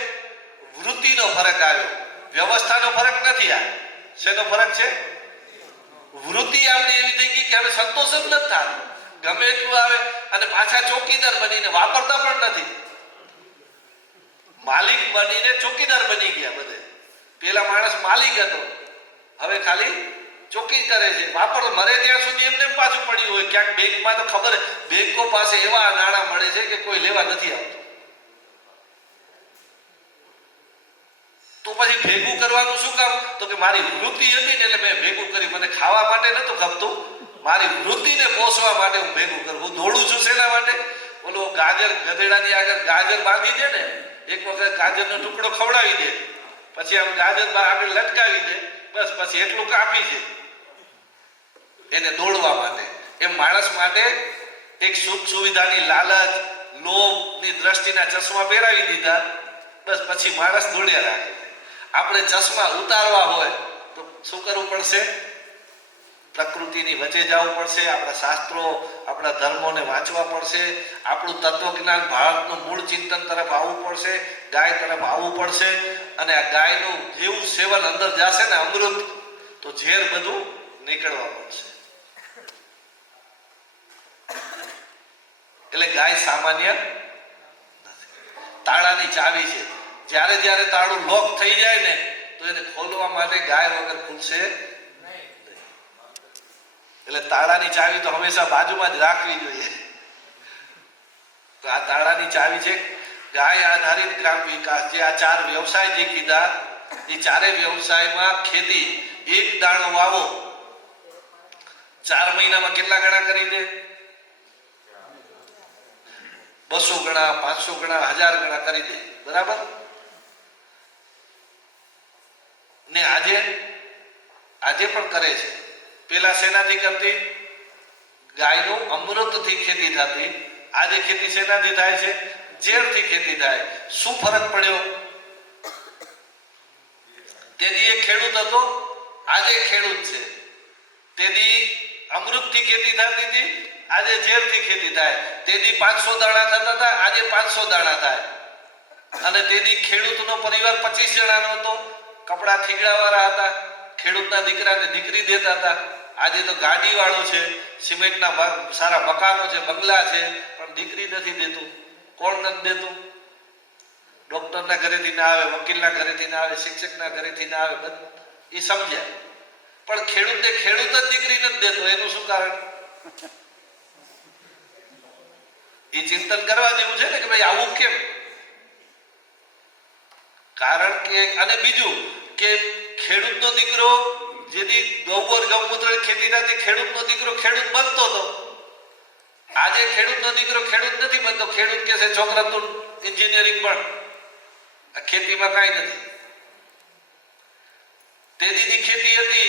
વૃત્તિનો ફરક આવ્યો, વ્યવસ્થાનો ફરક નથી. આ શેનો ફરક છે? વૃત્તિ આપણી એવી થઈ ગઈ કે હવે સંતોષ જ નથી થતો, ગમે એટલું આવે અને પાછા ચોકીદાર બનીને વાપરતા પણ નથી. માલિક બનીને ચોકીદાર બની ગયા બધે. પેલા માણસ માલિક હતો, હવે ખાલી ચોકી કરે છે. વાપર મરે ત્યાં સુધી એમને પાછું પડ્યું હોય. ક્યાંક બેંકમાં તો ખબર, બેંકો પાસે એવા નાણાં મળે છે કે કોઈ લેવા નથી આવતું. તો તો પછી ભેગું કરવાનું શું કામ? તો કે મારી વૃત્તિ હતી ને એટલે મેં ભેગું કરી. મને ખાવા માટે નતું ખપતું, મારી વૃત્તિને પોષવા માટે હું ભેગું કરું. હું દોડું છું શેના માટે? ઓલો ગાજર ગધેડાની આગળ ગાજર બાંધી દે ને, એક વખત ગાજરનો ટુકડો ખવડાવી દે, પછી આમ ગાજર આગળ લટકાવી દે, બસ પછી એટલું કાપી છે એને દોડવા માટે. એમ માણસ માટે એક સુખ સુવિધાની લાલચ, લોભની દ્રષ્ટિના ચશ્મા પહેરાવી દીધા, બસ પછી માણસ દોડ્યા રાખે. આપણે ચશ્મા ઉતારવા હોય તો શું કરવું પડશે? પ્રકૃતિની વચ્ચે જવું પડશે, આપણા શાસ્ત્રો, આપણા ધર્મોને વાંચવા પડશે, આપણું તત્વજ્ઞાન, ભારતનું મૂળ ચિંતન તરફ આવવું પડશે, ગાય તરફ આવવું પડશે. અને આ ગાયનું જેવું સેવન અંદર જશે ને અમૃત, તો ઝેર બધું નીકળવા પડશે. એટલે ગાય સામાન્ય તાળાની ચાવી છે. જ્યારે જ્યારે તાળું લોક થઈ જાય ને તો એને ખોલવા માટે ગાય વગર ખુલશે. એટલે તાળાની ચાવી તો હંમેશા બાજુમાં જ રાખવી જોઈએ. તો આ તાળાની ચાવી છે ગાય આધારિત ગ્રામ વિકાસ. જે આ 4 વ્યવસાય જે કીધા, એ 4 વ્યવસાયમાં ખેતી, એક દાણો વાવો 4 મહિનામાં કેટલા ગણા કરી દે? 200 ગણા, 500 ગણા, 1000 ગણા કરી દે. બરાબર ને? આજે પણ કરે છે. પેલા શેનાથી કરતી? ગાયનું અમૃતથી ખેતી થતી. આજે ખેતી શેનાથી થાય છે? ઝેરથી ખેતી થાય. શું ફરક પડ્યો? તેદી એ ખેડૂત હતો, આજે ખેડૂત છે. તેદી અમૃતથી ખેતી થતી હતી, આજે ઝેરથી ખેતી થાય. તેદી 500 દાણા થતા હતા, આજે 500 દાણા થાય. અને તેદી ખેડૂતનો પરિવાર 25 જણાનો હતો, કપડા થીગડા વાળા હતા, ખેડૂતના દીકરાને દીકરી દેતા હતા. આજે તો ગાડી વાળો છે, સિમેન્ટના સારા મકાનો છે, બંગલા છે, પણ દીકરી નથી દેતું. કોણ નથી દેતું? ડોક્ટરના ઘરેથી ના આવે, વકીલના ઘરેથી ના આવે, શિક્ષકના ઘરેથી ના આવે, એ સમજ્યા. પણ ખેડૂતને ખેડૂત જ દીકરી નથી દેતો. એનું શું કારણ? એ ચિંતન કરવા જેવું છે ને કે ભાઈ આવું કેમ? કારણ કે, અને બીજું કે ખેડૂતનો દીકરો જેથી ગૌબર ગૌમૂત્ર ખેતી થતી, ખેડૂતનો દીકરો ખેડૂત બનતો હતો. આજે ખેડૂતનો દીકરો ખેડૂત નથી બનતો. ખેડૂત કે છે છોકરા તું એન્જિનિયરિંગ ભણ, ખેતીમાં કાંઈ નથી. તેદીની ખેતી હતી,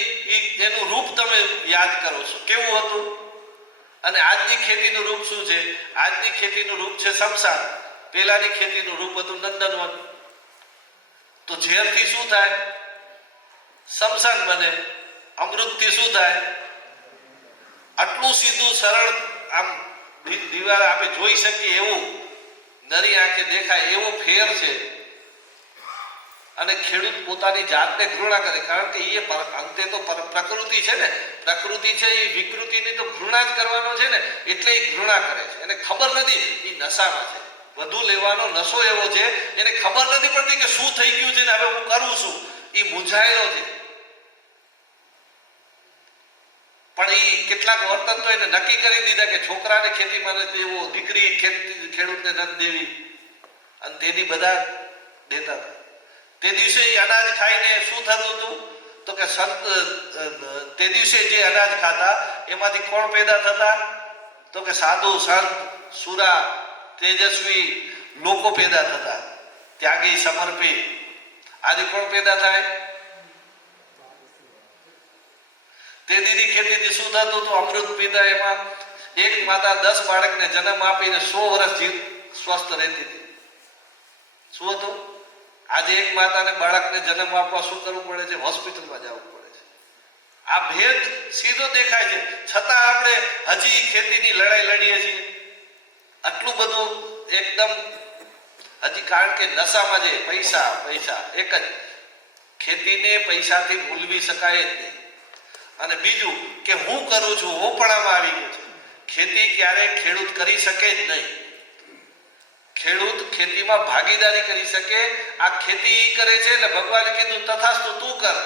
એનું રૂપ તમે યાદ કરો છો કેવું હતું, અને આજની ખેતીનું રૂપ શું છે? આજની ખેતીનું રૂપ છે શમશાન. પેલાની ખેતીનું રૂપ હતું નંદનવન. તો ઝેરથી શું થાય? શમશાન બને. અમૃતથી શું થાય? આટલું સીધું સરળ, આમ દીવાલ આપણે જોઈ શકીએ એવું, નરી આંખે દેખાય એવો ફેર છે. અને ખેડૂત પોતાની જાતને ઘૃણા કરે, કારણ કે એ અંતે તો પ્રકૃતિ છે ને, પ્રકૃતિ છે એ વિકૃતિની તો ઘૃણા જ કરવાનો છે ને, એટલે એ ઘૃણા કરે છે. એને ખબર નથી, એ નશામાં છે. વધુ લેવાનો નશો એવો છે, એને ખબર નથી પડતી કે શું થઈ ગયું છે ને હવે હું કરું છું. એ મૂંઝાયેલો છે. પણ એ કેટલાક વર્તન તો એને નક્કી કરી દીધા કે છોકરાને ખેતીમાં નથી દેવો, દીકરી ખેડૂતને નથી દેવી, અને તેથી બધા દેતા હતા. તે દિવસે અનાજ ખાઈને શું થતું હતું? તો કે તે દિવસે જે અનાજ ખાતા એમાંથી કોણ પેદા થતા? તો કે સાધુ, સંત, સુરા, તેજસ્વી લોકો પેદા થતા, ત્યાગી, સમર્પિત. આજે કોણ પેદા થાય? તેદીની ખેતીથી શું થતું હતું? અમૃત પીતા. એમાં એક માતા 10 બાળકને જન્મ આપીને 100 વર્ષ સ્વસ્થ રહેતી હતી. શું હતું? આજે એક માતાને બાળકને જન્મ આપવા શું કરવું પડે છે? હોસ્પિટલમાં જવું પડે છે. આ ભેદ સીધો દેખાય છે. છતાં આપણે હજી ખેતીની લડાઈ લડીએ છીએ. આટલું બધું એકદમ હજી, કારણ કે નશામાં જે પૈસા એક જ. ખેતીને પૈસાથી ભૂલવી શકાય જ નહીં. અને બીજું કે હું કરું છું, હું પણ આમાં આવી ગયો છું. ખેતી ક્યારેય ખેડૂત કરી શકે જ નહીં. ખેડૂત ખેતીમાં ભાગીદારી કરી શકે. આ ખેતી કરે છે એટલે ભગવાને કીધું તથાસ્તુ તું કર.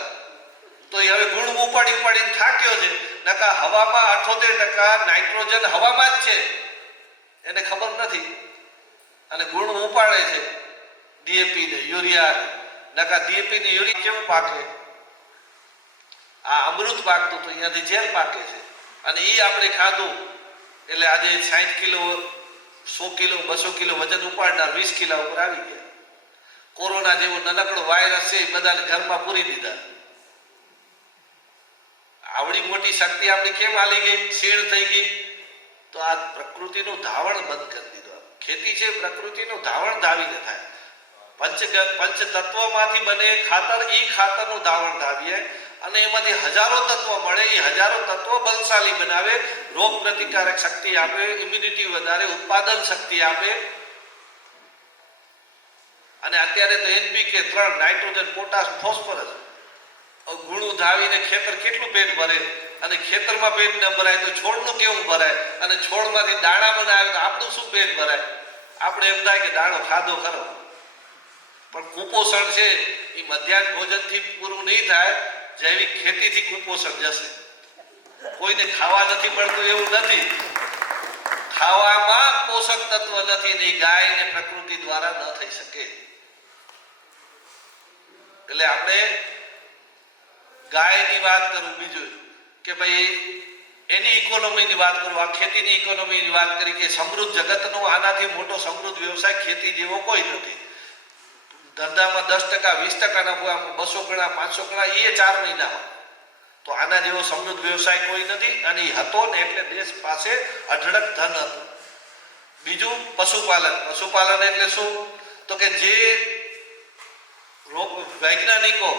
તો એ હવે ગુણ ઉપાડીને થાક્યો છે. નકા હવામાં 78% નાઇટ્રોજન હવામાં જ છે, એને ખબર નથી. અને ગુણ ઉપાડે છે, ડીએપી ને, યુરિયા, નકા ડીએપી ની યુરિયા કેવું પાકે? આ અમૃત પાકતું તો અહીંયાથી ઝેર પાકે છે. અને એ આપણે ખાધું એટલે આજે 60 કિલો 100 કિલો 200 કિલો વજન ઉપાડનાર 20 કિલા ઉપર આવી ગયા. કોરોના જેવો નાનકડો વાયરસ છે એ બધાને ઘરમાં પૂરી દીધા. આવડી મોટી શક્તિ આપણી કેમ હાલી ગઈ, ક્ષીણ થઈ ગઈ? તો આ પ્રકૃતિનું ધાવણ બંધ કરી દીધું. ખેતી છે પ્રકૃતિનું ધાવણ ધાવીને થાય. પંચ તત્વમાંથી બને ખાતર, એ ખાતરનું ધાવણ ધાવીએ અને એમાંથી હજારો તત્વો મળે. એ હજારો તત્વો બલશાલી બનાવે, રોગ પ્રતિકારક શક્તિ આપે, ઇમ્યુનિટી વધારે, ઉત્પાદન શક્તિ આપે. અને અત્યારે તો NPK 3 નાઇટ્રોજન, પોટાશ, ફોસ્ફરસ ગુણું ધાવીને ખેતર કેટલું પેટ ભરે. અને ખેતરમાં પેટ ન ભરાય તો છોડનું કેવું ભરાય? અને છોડમાંથી દાણા બનાવે તો આપણું શું પેટ ભરાય? આપણે એમ થાય કે દાણો ખાધો ખરો, પણ કુપોષણ છે એ મધ્યાહન ભોજનથી પૂરું નહીં થાય. જૈવિક ખેતીથી કુપોષણ જશે. કોઈને ખાવા નથી પડતું એવું નથી, ખાવામાં પોષક તત્વ નથી ને ગાય ને પ્રકૃતિ દ્વારા ન થઈ શકે. એટલે આપણે ગાયની વાત કરું, બીજું કે ભાઈ એની ઇકોનોમીની વાત કરું, આ ખેતીની ઇકોનોમીની વાત કરી કે સમૃદ્ધ જગતનો આનાથી મોટો સમૃદ્ધ વ્યવસાય ખેતી જેવો કોઈ નથી. ધંધામાં 10%, 20% નફો, 200 ગણા 500 ગણા એ 4 મહિનામાં. તો આના જેવો સમૃદ્ધ વ્યવસાય કોઈ નથી. અને એ હતો ને એટલે દેશ પાસે અઢળક ધન હતું. બીજું પશુપાલન. પશુપાલન એટલે શું? તો કે જે વૈજ્ઞાનિકો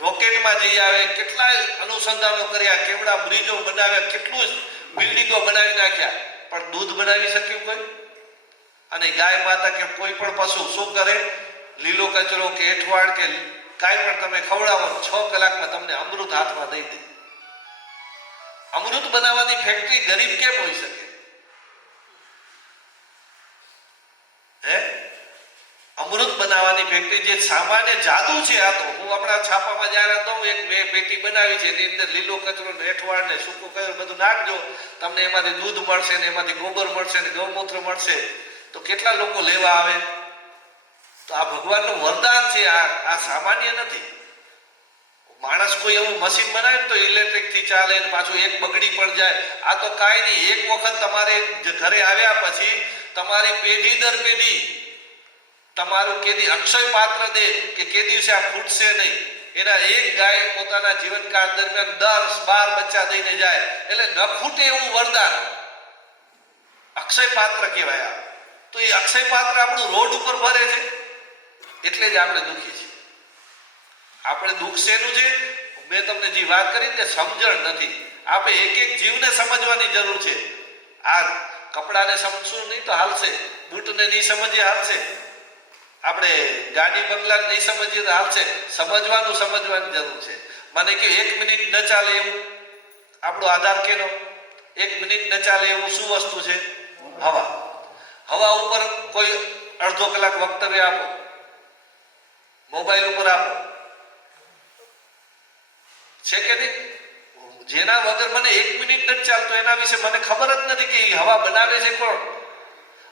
રોકેટમાં જઈ આવે, કેટલા અનુસંધાનો કર્યા, કેવડા બ્રિજો બનાવ્યા, કેટલું બિલ્ડિંગો બનાવી નાખ્યા, પણ દૂધ બનાવી શક્યું કોઈ? અને ગાય માતા કે કોઈ પણ પશુ શું કરે? લીલો કચરો કે એઠવાડ કે કાંઈ પણ તમે ખવડાવો 6 કલાકમાં તમને અમૃત હાથમાં દઈ દે. અમૃત બનાવવાની ફેક્ટરી ગરીબ કેમ હોઈ શકે? હે, અમૃત બનાવવાની ફેક્ટરી જે સામાન્ય જાદુ છે. આ તો હું હમણાં છાપામાં જાહેરાત દઉં, એક મેં પેટી બનાવી છે, એની અંદર લીલો કચરો ને એઠવાડ ને સૂકો કચરો બધું નાખજો, તમને એમાંથી દૂધ મળશે ને એમાંથી ગોબર મળશે ને ગૌમૂત્ર મળશે. તો કેટલા લોકો લેવા આવે? તો આ ભગવાનનું વરદાન છે. આ સામાન્ય નથી. માણસ કોઈ એવું મશીન બનાવે તો ઇલેક્ટ્રિક થી ચાલે ને પાછું એક બગડી પણ જાય. આ તો કાંઈ નહીં. એક વખત તમારે ઘરે આવ્યા પછી તમારી પેઢી દર પેઢી તમારું કેદી અક્ષય પાત્ર દે કે કે દિવસે આ ફૂટશે નહીં. એના એક ગાય પોતાના જીવનકાળ દરમિયાન 10-12 બચ્ચા દઈને જાય. એટલે ન ફૂટે એવું વરદાન અક્ષય પાત્ર કહેવાય. તો એ અક્ષય પાત્ર આપણું રોડ ઉપર ભરે છે, એટલે જ આપણે દુઃખી છીએ. આપણે દુઃખ શેનું છે? મેં તમને જે વાત કરી ને, સમજણ નથી. આપણે એક એક જીવને સમજવાની જરૂર છે. આ કપડાને સમજશું નહીં તો હાલશે, બૂટને નહીં સમજીએ હાલશે, આપણે ગાડી બંગલા નહીં સમજીએ તો હાલશે. સમજવાની જરૂર છે. મને કે 1 મિનિટ ન ચાલે એવું આપણો આધાર કેનો? 1 મિનિટ ન ચાલે એવું શું વસ્તુ છે? હવા. હવા ઉપર કોઈ અડધો કલાક વક્તવ્ય આપો, મોબાઈલ ઉપર આપો, છે કે નહીં? જેના વગર મને 1 મિનિટ નથી ચાલતો એના વિશે મને ખબર જ નથી કે હવા બનાવે છે કોણ,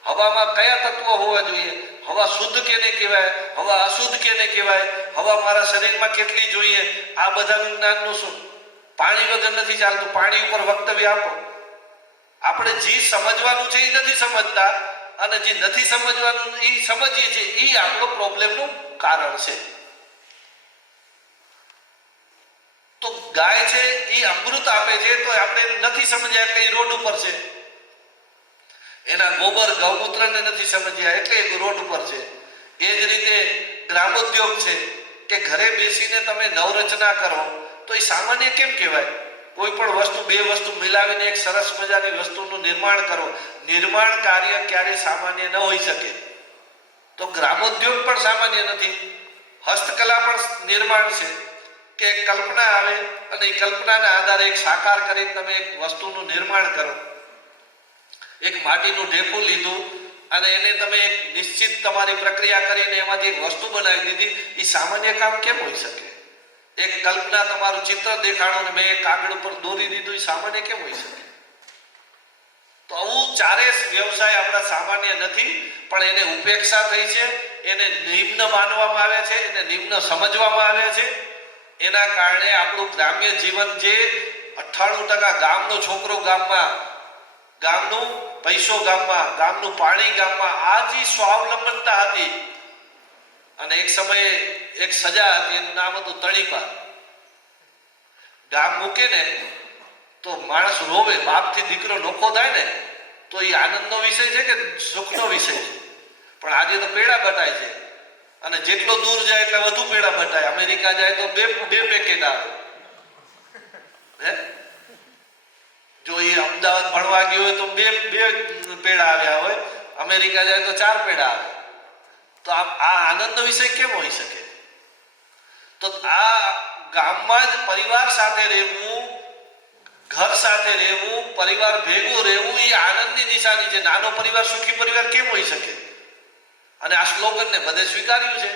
હવામાં કયા તત્વો હોવા જોઈએ, હવા શુદ્ધ કેને કહેવાય, હવા અશુદ્ધ કેને કહેવાય, હવા મારા શરીરમાં કેટલી જોઈએ, આ બધાનું જ્ઞાનનું શું? પાણી વગર નથી ચાલતું. પાણી ઉપર વક્તવ્ય આપો. આપણે જે સમજવાનું છે એ નથી સમજતા, અને જે નથી સમજવાનું એ સમજીએ છીએ. એ આપણો પ્રોબ્લેમનું કારણ છે. તો ગાય છે એ અમૃત આપે છે, તો આપણે નથી સમજ્યા એટલે એ રોડ ઉપર છે. એના ગોબર ગૌમૂત્રને નથી સમજ્યા એટલે એ રોડ ઉપર છે. એ જ રીતે ગ્રામોદ્યોગ છે કે ઘરે બેસીને તમે નવરચના કરો તો એ સામાન્ય કેમ કહેવાય? કોઈ પણ વસ્તુ, બે વસ્તુ મિલાવીને એક સરસ મજાની વસ્તુનું નિર્માણ કરો. નિર્માણ કાર્ય ક્યારે સામાન્ય ન હોઈ શકે. તો ગ્રામોદ્યોગ પણ સામાન્ય નથી. હસ્તકલા પણ નિર્માણ છે કે એક કલ્પના આવે અને એ કલ્પનાના આધારે એક સાકાર કરીને તમે એક વસ્તુનું નિર્માણ કરો. એક માટીનું ઢેફું લીધું અને એને તમે એક નિશ્ચિત તમારી પ્રક્રિયા કરીને એમાંથી એક વસ્તુ બનાવી દીધી. એ સામાન્ય કામ કેમ હોઈ શકે? એક કલ્પના, તમારું ચિત્ર દેખાડો ને મેં એક કાગળ ઉપર દોરી દીધું, એ સામાન્ય કેમ હોઈ શકે? તો આવું ચારે વ્યવસાય આપણા સામાન્ય નથી, પણ એને ઉપેક્ષા થઈ છે. એને નિમ્ન માનવામાં આવે છે, એને નિમ્ન સમજવામાં આવે છે. એના કારણે આપણું ગ્રામ્ય જીવન જે 98% ગામનો છોકરો ગામમાં, ગામનું પૈસો ગામમાં, ગામનું પાણી ગામમાં, આ જે સ્વાવલંબનતા હતી. અને એક સમયે એક સજા હતી, એનું નામ હતું તળીપા. ગામ મૂકે ને તો માણસ રોવે, બાપથી દીકરો નોખો થાય ને તો એ આનંદનો વિષય છે કે સુખનો વિષય છે. પણ આજે તો પેડા બટાય છે, અને જેટલો દૂર જાય એટલે વધુ પેડા બટાય. અમેરિકા જાય તો બે પેકેટ આવે. હે, જો એ અમદાવાદ ભણવા ગયો હોય તો બે પેડા આવ્યા હોય, અમેરિકા જાય તો 4 પેડા આવે. તો આ આનંદનો વિષય કેમ હોઈ શકે? તો આ ગામમાં જ પરિવાર સાથે રહેવું, ઘર સાથે રહેવું, પરિવાર ભેગું રહેવું એ આનંદની નિશાની છે. નાનો પરિવાર સુખી પરિવાર કેમ હોઈ શકે? અને આ સ્લોગનને બધે સ્વીકાર્યું છે.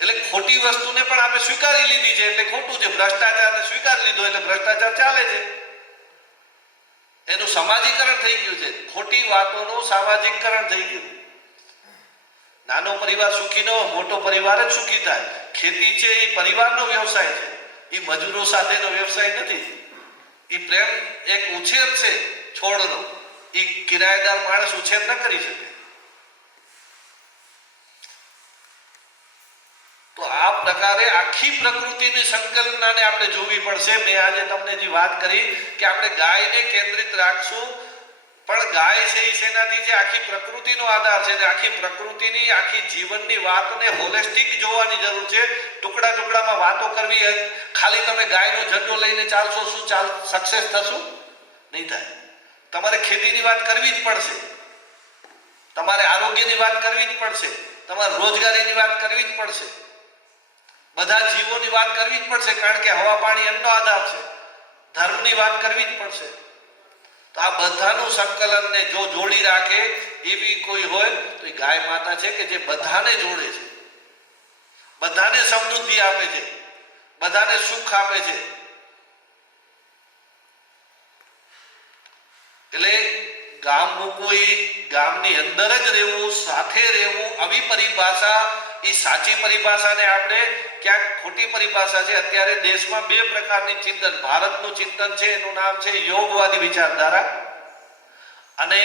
એટલે ખોટી વસ્તુને પણ આપણે સ્વીકારી લીધી છે એટલે ખોટું છે. ભ્રષ્ટાચારને સ્વીકારી લીધો એટલે ભ્રષ્ટાચાર ચાલે છે. એનું સામાજિકરણ થઈ ગયું છે. ખોટી વાતોનું સામાજિકરણ થઈ ગયું. નાનો પરિવાર સુખી ન હોય, મોટો પરિવાર જ સુખી થાય. ખેતી છે એ પરિવારનો વ્યવસાય છે, એ મજૂરો સાથેનો વ્યવસાય નથી. એ પ્રેમ એક ઉછેર છે છોડનો, એ કિરાયેદાર માણસ ઉછેર ન કરી શકે. તો આ પ્રકારે આખી પ્રકૃતિની સંકલ્પનાને આપણે જોવી પડશે. મેં આજે તમને જે વાત કરી કે આપણે ગાયને કેન્દ્રિત રાખશું, પણ ગાય છે એ શેનાથી છે? આખી પ્રકૃતિનો આધાર છે. ને આખી પ્રકૃતિની, આખી જીવનની વાતને હોલિસ્ટિક જોવાની જરૂર છે. ટુકડા ટુકડામાં વાતો કરવી, ખાલી તમે ગાયનો ઝંડો લઈને ચાલશો, શું સક્સેસ થશું? નહીં થાય. તમારે ખેતીની વાત કરવી જ પડશે, તમારે આરોગ્યની વાત કરવી જ પડશે, તમારે રોજગારીની વાત કરવી જ પડશે, બધા જીવોની વાત કરવી જ પડશે, કારણ કે હવા પાણી એમનો આધાર છે. ધર્મની વાત કરવી જ પડશે. તો આ બધાનું સંકલનને જો જોડી રાખે એવી કોઈ હોય તો એ ગાય માતા છે કે જે બધાને જોડે છે, બધાને સમૃદ્ધિ આપે છે, બધાને સુખ આપે છે. એટલે ગામ મૂકવું એ ગામની અંદર જ રહેવું, સાથે રહેવું, આવી પરિભાષા એ સાચી પરિભાષાને આપણે ક્યાંક ખોટી પરિભાષા છે. અત્યારે દેશમાં 2 પ્રકારની ચિંતન, ભારતનું ચિંતન છે એનું નામ છે યોગવાદી વિચારધારા, અને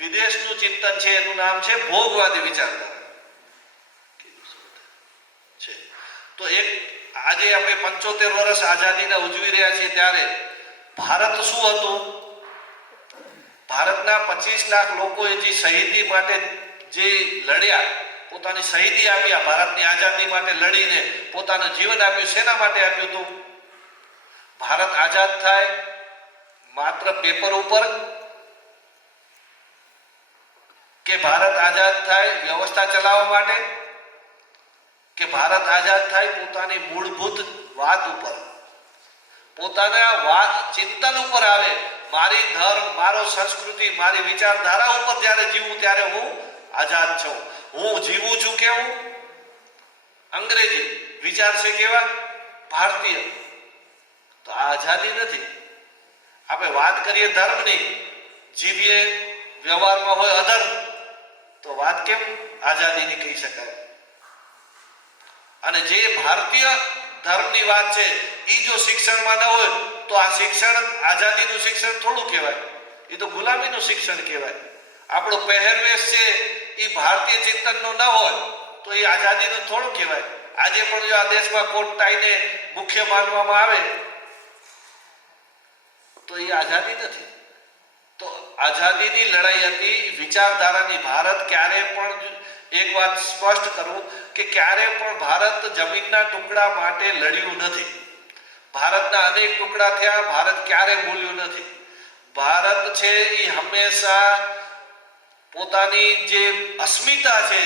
વિદેશનું ચિંતન છે એનું નામ છે ભોગવાદી વિચારધારા છે. તો એક આજે આપણે 75 વર્ષ આઝાદીના ઉજવી રહ્યા છીએ, ત્યારે ભારત શું હતું? ભારતના 25 લાખ લોકોએ જે શહીદી માટે જે લડ્યા, પોતાની શહીદી આપ્યા, ભારતની આઝાદી માટે લડીને પોતાનું જીવન આપ્યું. શેના માટે આપ્યું હતું? ભારત આઝાદ થાય માત્ર પેપર ઉપર, કે ભારત આઝાદ થાય વ્યવસ્થા ચલાવવા માટે, કે ભારત આઝાદ થાય પોતાની મૂળભૂત વાત ઉપર, પોતાના ચિંતન ઉપર આવે. મારી ધર્મ, મારો સંસ્કૃતિ, મારી વિચારધારા ઉપર જ્યારે જીવું ત્યારે હું આઝાદ છું. હું જીવું છું કેવું? અંગ્રેજી વિચાર છે કેવા? ભારતીય. તો આ આઝાદી નથી. આપણે વાત કરીએ ધર્મની, જીવીએ વ્યવહારમાં હોય અધર્મ, તો વાત કેમ આઝાદીની કહી શકાય? અને જે ભારતીય ધર્મની વાત છે એ જો શિક્ષણમાં ન હોય તો આ શિક્ષણ આઝાદીનું શિક્ષણ થોડું કહેવાય, એ તો ગુલામીનું શિક્ષણ કહેવાય. આપણો પહેરવેશ છે એ ભારતીય ચિંતનનો ન હોય તો એ આઝાદીનું થોડું કહેવાય. આજે પણ જો આ દેશમાં કોટ ટાઈને મુખ્ય માનવામાં આવે તો એ આઝાદી નથી. તો આઝાદીની લડાઈ હતી વિચારધારાની. ભારત ક્યારે પણ, એક વાત સ્પષ્ટ કરું કે ક્યારે પણ ભારત જમીનના ટુકડા માટે લડ્યું નથી. ભારતના અનેક ટુકડા થયા, ભારત ક્યારે બોલ્યું નથી. ભારત છે એ હંમેશા પોતાની જે અસ્મિતા છે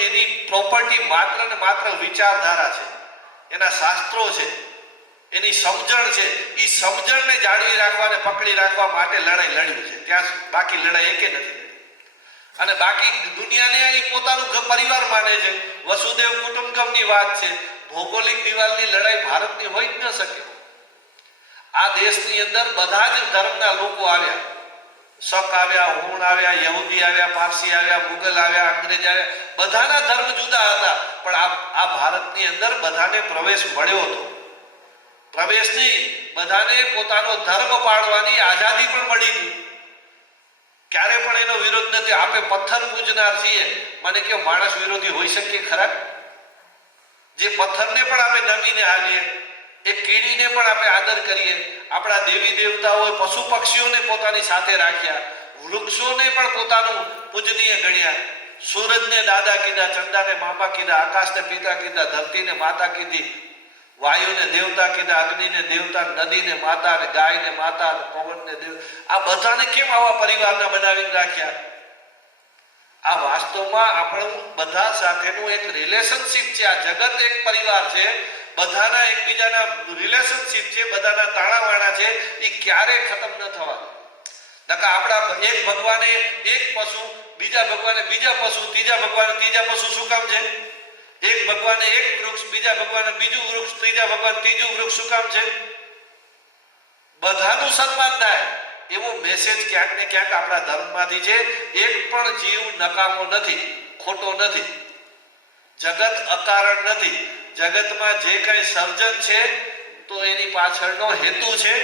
એની પ્રોપર્ટી માત્ર ને માત્ર વિચારધારા છે, એના શાસ્ત્રો છે, એની સમજણ છે. એ સમજણને જાળવી રાખવા અને પકડી રાખવા માટે લડાઈ લડ્યું છે. ત્યાં બાકી લડાઈ એકે નથી. અને બાકી દુનિયાને એ પોતાનું પરિવાર માને છે. વસુદેવ કુટુંબકમની વાત છે. ભૌગોલિક દિવાલની લડાઈ ભારતની હોઈ જ ન શકે. આ દેશની અંદર બધા જ ધર્મના લોકો આવ્યા, શક આવ્યા, હુણ આવ્યા, યહૂદી આવ્યા, પારસી આવ્યા, મુગલ આવ્યા, અંગ્રેજ આવ્યા, બધાના ધર્મ જુદા હતા, પણ આ ભારતની અંદર બધાને પ્રવેશ મળ્યો હતો. પ્રવેશ નહીં, બધાને પોતાનો ધર્મ પાળવાની આઝાદી પણ મળી હતી. ક્યારે પણ એનો વિરોધ નથી. આપણે પથ્થર પૂજનાર છીએ, મને કે માણસ વિરોધી હોઈ શકે ખરા? જે પથ્થરને પણ આપણે નમીને હાલીએ, એ કીડીને પણ આપણે આદર કરીએ, આપણા દેવી દેવતાઓએ પશુ પક્ષીઓને પોતાની સાથે રાખ્યા, વૃક્ષોને પણ પોતાનું પૂજનીય ગણ્યા, સૂરજને દાદા કીધા, ચંદાને મામા કીધા, આકાશને પિતા કીધા, ધરતીને માતા કીધી, વાયુને દેવતા કીધા, અગ્નિને દેવતા, નદીને માતા, અને ગાયને માતા, અને પવનને દેવ. આ બધાને કેમ આવા પરિવારના બનાવીને રાખ્યા? આ વાસ્તવમાં આપણું બધા સાથેનું એક રિલેશનશિપ છે. આ જગત એક પરિવાર છે, બધાના એકબીજાના રિલેશનશિપ છે, બધાના તાણાવાણા છે, એ ક્યારે ખતમ ન થવા. નકા આપણા એક ભગવાને એક પશુ, બીજા ભગવાને બીજા પશુ, ત્રીજા ભગવાને ત્રીજા પશુ. શું કામ છે? એક ભગવાને એક વૃક્ષ, બીજા ભગવાને બીજું વૃક્ષ, ત્રીજા ભગવાન ત્રીજું વૃક્ષ. શું કામ છે? બધાનું સન્માન થાય એવો મેસેજ ક્યાંક ને ક્યાંક આપણા ધર્મમાંથી છે. એક પણ જીવ નકામો નથી, ખોટો નથી. જગત અકારણ નથી. જગતમાં જે કઈ સર્જન છે તો એની પાછળનો હેતુ છે.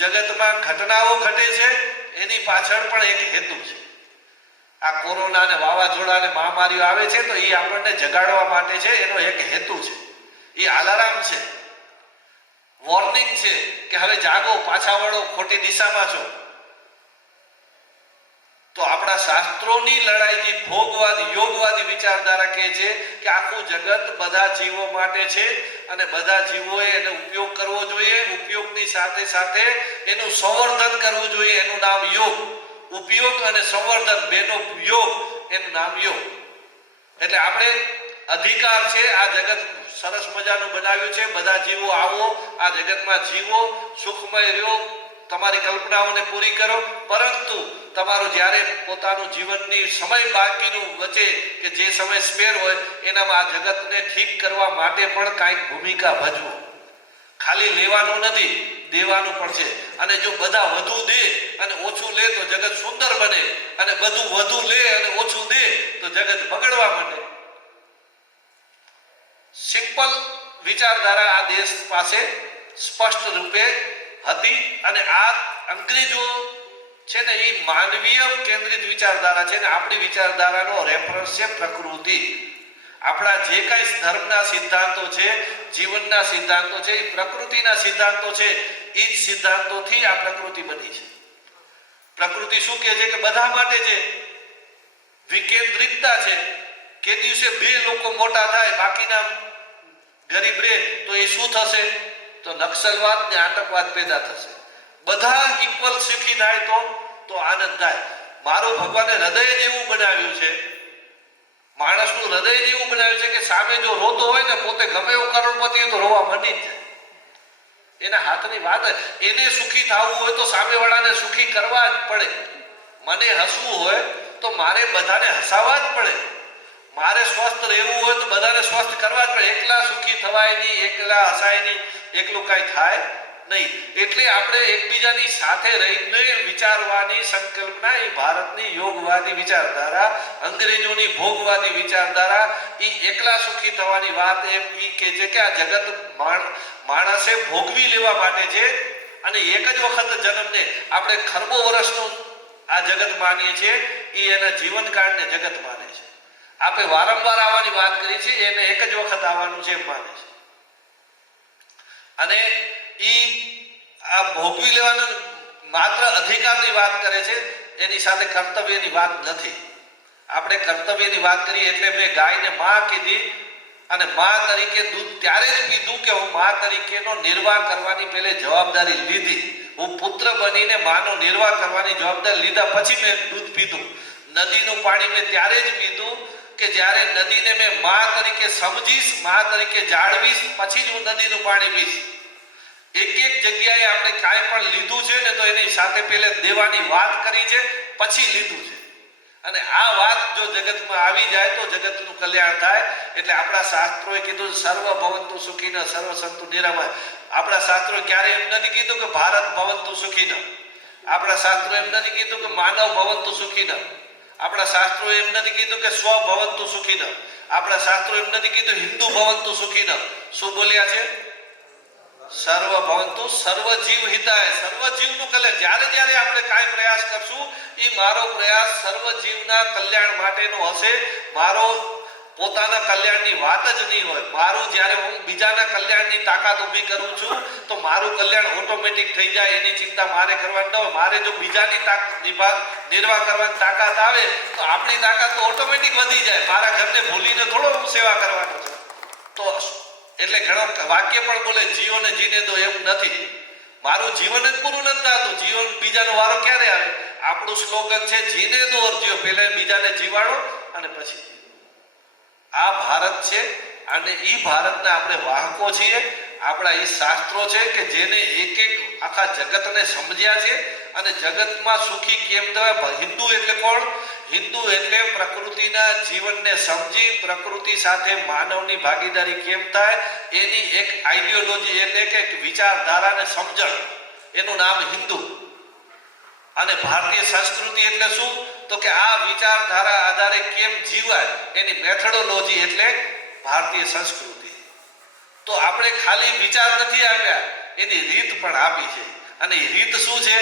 જગતમાં ઘટનાઓ ઘટે છે, એની પાછળ પણ એક હેતુ છે. આ કોરોના ને વાવાઝોડા ને મહામારીઓ આવે છે તો એ આપણને જગાડવા માટે છે, એનો એક હેતુ છે. એ અલાર્મ છે, વોર્નિંગ છે કે હવે જાગો, પાછા વળો, ખોટી દિશામાં છો. તો આપણા શાસ્ત્રોની લડાઈ, જે ભોગવાદી યોગવાદી વિચારધારા કહે છે કે આખું જગત બધા જીવો માટે છે અને બધા જીવોએ એનો ઉપયોગ કરવો જોઈએ, ઉપયોગની સાથે સાથે એનું સંવર્ધન કરવું જોઈએ, એનું નામ યોગ. ઉપયોગ અને સંવર્ધન બેનો યોગ, એનું નામ યોગ. એટલે આપણે અધિકાર છે, આ જગત સરસ મજાનું બનાવ્યું છે, બધા જીવો આવો, આ જગતમાં જીવો, સુખમય રહ્યો, તમારી કલ્પનાઓને પૂરી કરો. પરંતુ તમારું જ્યારે પોતાનું જીવનની સમય બાકીનું વચ્ચે કે જે સમય સ્પેર હોય એનામાં આ જગતને ઠીક કરવા માટે પણ કાંઈક ભૂમિકા ભજવો. ખાલી લેવાનું નથી, દેવાનું પણ છે. અને જો બધા વધુ દે અને ઓછું લે તો જગત સુંદર બને, અને બધું વધુ લે અને ઓછું દે તો જગત બગડવા માંડે. સિમ્પલ વિચારધારા આ દેશ પાસે સ્પષ્ટ રૂપે હતી. અને આ અંગ્રેજો છે ને એ માનવીય કેન્દ્રિત વિચારધારા છે, ને આપણી વિચારધારાનો રેફરન્સ છે પ્રકૃતિ. આપણા જે કાંઈ ધર્મના સિદ્ધાંતો છે, જીવનના સિદ્ધાંતો છે, એ પ્રકૃતિના સિદ્ધાંતો છે. એ જ સિદ્ધાંતોથી આ પ્રકૃતિ બની છે. પ્રકૃતિ શું કહે છે કે બધા માટે છે, વિકેન્દ્રિતતા છે. કે દિવસે બે લોકો મોટા થાય, બાકીના ગરીબ રહે તો એ શું થશે? તો નક્સલવાદ ને આતંકવાદ પેદા થશે. બધા ઇક્વલ સુખી થાય તો આનંદ થાય. મારું ભગવાને હૃદય જ એવું બનાવ્યું છે, માણસનું હૃદય જ એવું બનાવ્યું છે કે સામે જો રોતો હોય ને, પોતે ગમે એવો કરોડપતિ હોય તો રોવા મંડી જ જાય. એના હાથની વાત. એને સુખી થવું હોય તો સામેવાળાને સુખી કરવા જ પડે. મને હસવું હોય તો મારે બધાને હસાવવા જ પડે. મારે સ્વસ્થ રહેવું હોય તો બધાને સ્વસ્થ કરવા જ પડે. એકલા સુખી થવાય નહીં, એકલા હસાય નહીં, એકલું કાંઈ થાય નહીં. એટલે આપણે એકબીજાની સાથે રહીને વિચારવાની સંકલ્પના, એ ભારતની યોગવાદી વિચારધારા, અંગ્રેજોની ભોગવાદી વિચારધારા, એ એકલા સુખી થવાની વાત એમ એ કહે છે કે આ જગત માણસે ભોગવી લેવા માટે છે. અને એક જ વખત જન્મને આપણે ખરબો વર્ષનું આ જગત માનીએ છીએ, એ એના જીવનકાળને જગત માને છે. આપણે વારંવાર આવવાની વાત કરી છે, એને એક જ વખત આવવાનું છે એમ માને છે. અને આ ભોગવી લેવાનો માત્ર અધિકારની વાત કરે છે, એની સાથે કર્તવ્યની વાત નથી. આપણે કર્તવ્યની વાત કરીએ એટલે મેં ગાયને માં કીધી, અને માં તરીકે દૂધ ત્યારે જ પીધું કે હું માં તરીકેનો નિર્વાહ કરવાની પહેલે જવાબદારી લીધી. હું પુત્ર બનીને માનો નિર્વાહ કરવાની જવાબદારી લીધા પછી મેં દૂધ પીધું. નદીનું પાણી મેં ત્યારે જ પીધું કે જ્યારે નદીને મેં માં તરીકે સમજીશ, માં તરીકે જાળવીશ, પછી જ હું નદીનું પાણી પીશ. એક એક જગ્યાએ આપણે કાંઈ પણ લીધું છે ને તો એની સાથે પહેલે દેવાની વાત કરી છે, પછી લીધું છે. અને આ વાત જો જગતમાં આવી જાય તો જગતનું કલ્યાણ થાય. એટલે આપણા શાસ્ત્રોએ કીધું સર્વ ભવંતુ સુખીન સર્વ સંતુ નિરામય. આપણા શાસ્ત્રોએ ક્યારે એમ નથી કીધું કે ભારત ભવંતુ સુખીન. આપણા શાસ્ત્રો એમ નથી કીધું કે માનવ ભવંતુ સુખીન. આપણા શાસ્ત્રો એમ નથી કીધું કે સ્વ ભવંતુ સુખીન. આપણા શાસ્ત્રો એમ નથી કીધું હિન્દુ ભવંતુ સુખીન. શું બોલ્યા છે? સર્વ ભવંતુ સર્વ જીવ હિતાય. સર્વ જીવનું કલ્યાણ. જ્યારે જ્યારે આપણે કાંઈ પ્રયાસ કરશું એ મારો પ્રયાસ સર્વ જીવના કલ્યાણ માટેનો હશે. મારો પોતાના કલ્યાણની વાત જ નહીં હોય. મારું જ્યારે હું બીજાના કલ્યાણની તાકાત ઊભી કરું છું તો મારું કલ્યાણ ઓટોમેટિક થઈ જાય એની ચિંતા મારે કરવાની ન હોય. મારે જો બીજાની નિર્વાહ કરવાની તાકાત આવે તો આપણી તાકાત તો ઓટોમેટિક વધી જાય. મારા ઘરને ભૂલીને થોડો હું સેવા કરવાનો છે. તો એટલે ઘણો વાક્ય પણ બોલે જીવોને જીને દો, એવું નથી. મારું જીવન જ પૂરું નથી થતું. જીવન બીજાનો વારો ક્યારે આવે? આપણું સ્લોગન છે જીને દો ઓર જીવો. પહેલા બીજાને જીવાડો અને પછી. આ ભારત છે અને એ ભારતના આપણે વાહકો છીએ. આપણા એ શાસ્ત્રો છે કે જેને એક એક આખા જગતને સમજ્યા છે અને જગતમાં સુખી કેમ થવાય. હિન્દુ એટલે કોણ? હિન્દુ એટલે પ્રકૃતિના જીવનને સમજી પ્રકૃતિ સાથે માનવની ભાગીદારી કેમ થાય એની એક આઈડિયોલોજી એટલે કે વિચારધારાને સમજણ, એનું નામ હિન્દુ. અને ભારતીય સંસ્કૃતિ એટલે શું? તો કે આ વિચારધારા આધારે કેમ જીવાય એની મેથોડોલોજી એટલે ભારતીય સંસ્કૃતિ. તો આપણે ખાલી વિચાર નથી આપ્યા, એની રીત પણ આપી છે. અને એ રીત શું છે?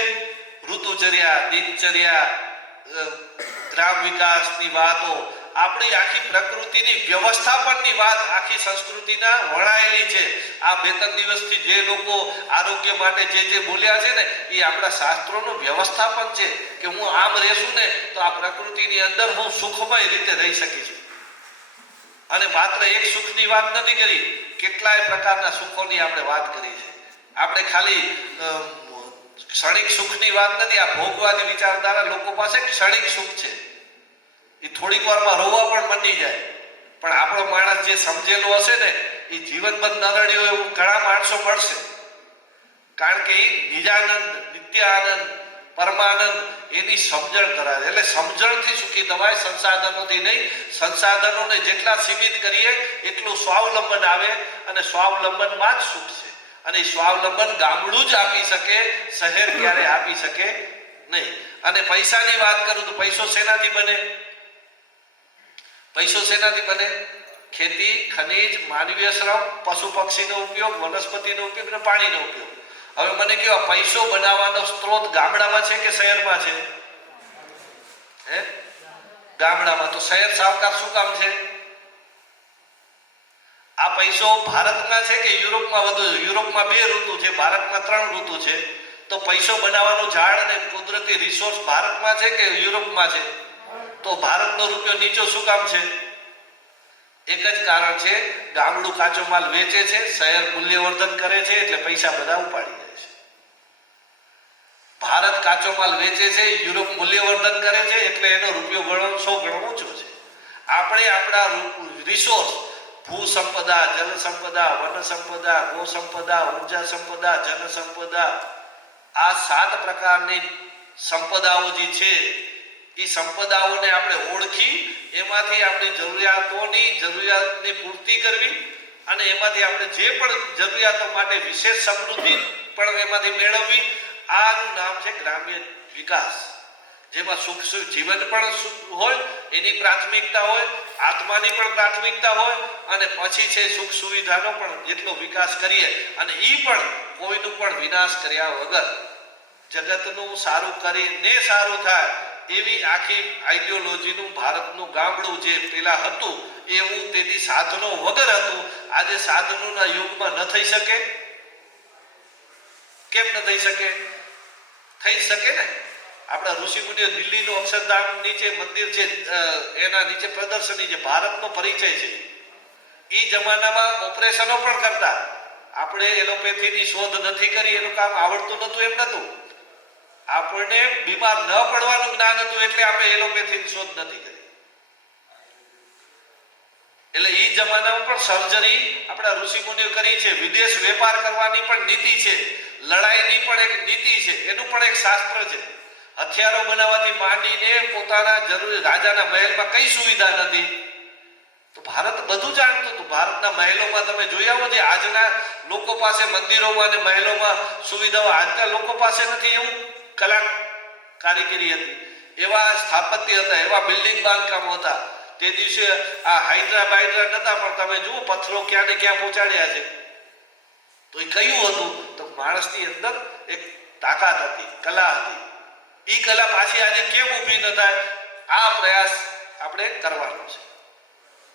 ઋતુચર્યા, દિનચર્યા, ગ્રામ વિકાસની વાતો, આપણી આખી પ્રકૃતિની વ્યવસ્થાપનની વાત આખી સંસ્કૃતિના વણાયેલી છે. આ 2-3 દિવસથી જે લોકો આરોગ્ય માટે જે બોલ્યા છે ને એ આપણા શાસ્ત્રોનું વ્યવસ્થાપન છે કે હું આમ રહેશું ને તો આ પ્રકૃતિની અંદર હું સુખમય રીતે રહી શકીશ. અને માત્ર એક સુખની વાત નથી કરી, કેટલાય પ્રકારના સુખોની આપણે વાત કરી છે. આપણે ખાલી ક્ષણિક સુખની વાત નથી. આ ભોગવાદી વિચારધારા લોકો પાસે ક્ષણિક સુખ છે, એ થોડીક વારમાં રોવા પણ મંડી જાય. પણ આપણો માણસ જે સમજેલો હશે ને એ જીવનભર ન રડ્યો એવું ઘણા માણસો મળશે. કારણ કે એ નિજાનંદ, નિત્યાનંદ, પરમાનંદ એની સમજણ કરાવે. એટલે સમજણથી સુખી થવાય, સંસાધનોથી નહીં. સંસાધનોને જેટલા સીમિત કરીએ એટલું સ્વાવલંબન આવે અને સ્વાવલંબનમાં જ સુખ છે. અને એ સ્વાવલંબન ગામડું જ આપી શકે, શહેર ક્યારે આપી શકે નહીં. અને પૈસાની વાત કરું તો પૈસો શેનાથી બને? પૈસો શેનાથી બને? ખેતી, ખનીજ, માનવીય શ્રમ, પશુ પક્ષીનો ઉપયોગ, વનસ્પતિનો ઉપયોગ અને પાણીનો ઉપયોગ. હવે મને કહો, પૈસો બનાવવાનો સ્ત્રોત ગામડામાં છે કે શહેરમાં છે? ગામડામાં. તો શહેર સાવકાર શું કામ છે? આ પૈસો ભારતમાં છે કે યુરોપમાં વધુ? યુરોપમાં 2 ઋતુ છે, ભારતમાં 3 ઋતુ છે. તો પૈસો બનાવવાનું ઝાડ અને કુદરતી રિસોર્સ ભારતમાં છે કે યુરોપમાં છે? તો ભારતનો રૂપિયો નીચો શું કામ છે? એક જ કારણ છે, ગામડું કાચો માલ વેચે છે, શહેર મૂલ્યવર્ધન કરે છે એટલે પૈસા બધા ઉપાડી જાય છે. ભારત કાચો માલ વેચે છે, યુરોપ મૂલ્યવર્ધન કરે છે એટલે એનો રૂપિયો ગણો 100 ગણો ઊંચો છે. આપણે આપણા રિસોર્સ, ભૂ સંપદા, જલ સંપદા, વન સંપદા, ગો સંપદા, ઉર્જા સંપદા, જન સંપદા, આ 7 પ્રકારની સંપદાઓ જે છે એ સંપદાઓને આપણે ઓળખી એમાંથી આપણી જરૂરિયાતની પૂર્તિ કરવી અને એમાંથી આપણે જે પણ જરૂરિયાતો માટે વિશેષ સમૃદ્ધિ પણ એમાંથી મેળવવી. આનું નામ છે ગ્રામ્ય વિકાસ. જેમાં સુખ જીવન પણ હોય, એની પ્રાથમિકતા હોય, આત્માની પણ પ્રાથમિકતા હોય અને પછી છે સુખ સુવિધાનો પણ જેટલો વિકાસ કરીએ અને એ પણ કોઈનું પણ વિનાશ કર્યા વગર જગતનું સારું કરીને સારું થાય એવી આખી આઈડિયોલોજીનું ભારતનું ગામડું જે પેલા હતું એવું તેની સાધનો વગર હતું. આજે સાધનોના યુગમાં ન થઈ શકે. કેમ ન થઈ શકે? થઈ શકે ને. આપણા ઋષિ મુનિઓ દિલ્હીનું અક્ષરધામ નીચે મંદિર છે, એના નીચે પ્રદર્શની છે, ભારતનો પરિચય છે. એ જમાનામાં ઓપરેશનો પણ કરતા. આપણે એલોપેથીની શોધ નથી કરી, એનું કામ આવડતું નહોતું એમ નહોતું. આપણને બીમાર ન પડવાનું જ્ઞાન હતું એટલે આપણે એલોપેથીની શોધ નથી કરી. એટલે એ જમાનામાં પણ સર્જરી આપણા ઋષિ મુનિઓ કરી છે. વિદેશ વેપાર કરવાની પણ નીતિ છે, લડાઈની પણ એક નીતિ છે, એનું પણ એક શાસ્ત્ર છે. હથિયારો બનાવવાથી માંડીને પોતાના જરૂરી રાજાના મહેલમાં કઈ સુવિધા નથી. તો ભારત બધું જાણતું હતું. ભારતના મહેલોમાં તમે જોઈ આવો, જે આજના લોકો પાસે મંદિરોમાં અને મહેલોમાં સુવિધાઓ આજના લોકો પાસે નથી એવું કલા કારીગરી હતી, એવા સ્થાપત્ય હતા, એવા બિલ્ડિંગ બાંધકામો હતા. તે દિવસે આ હાઇડ્રા નતા, પણ તમે જુઓ પથ્થરો ક્યાં ને ક્યાં પહોંચાડ્યા છે. તો એ કયું હતું? તો માણસની અંદર એક તાકાત હતી, કલા હતી. એ કલા પાછી આજે કેમ ઊભી ન થાય? આ પ્રયાસ આપણે કરવાનો છે.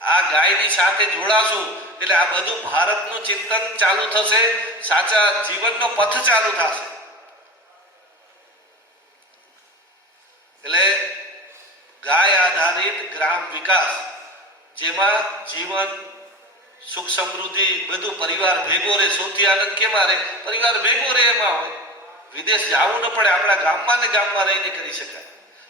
આ ગાયની સાથે જોડાશું એટલે આ બધું ભારતનું ચિંતન ચાલુ થશે, સાચા જીવનનો પથ ચાલુ થશે. એટલે ગાય આધારિત ગ્રામ વિકાસ, જેમાં જીવન સુખ સમૃદ્ધિ બધું પરિવાર ભેગો રહે. સૌથી આનંદ કેમાં રહે? પરિવાર ભેગો રહે એમાં હોય. વિદેશ જવું ન પડે, આપણા ગામમાં ને ગામમાં રહીને કરી શકાય.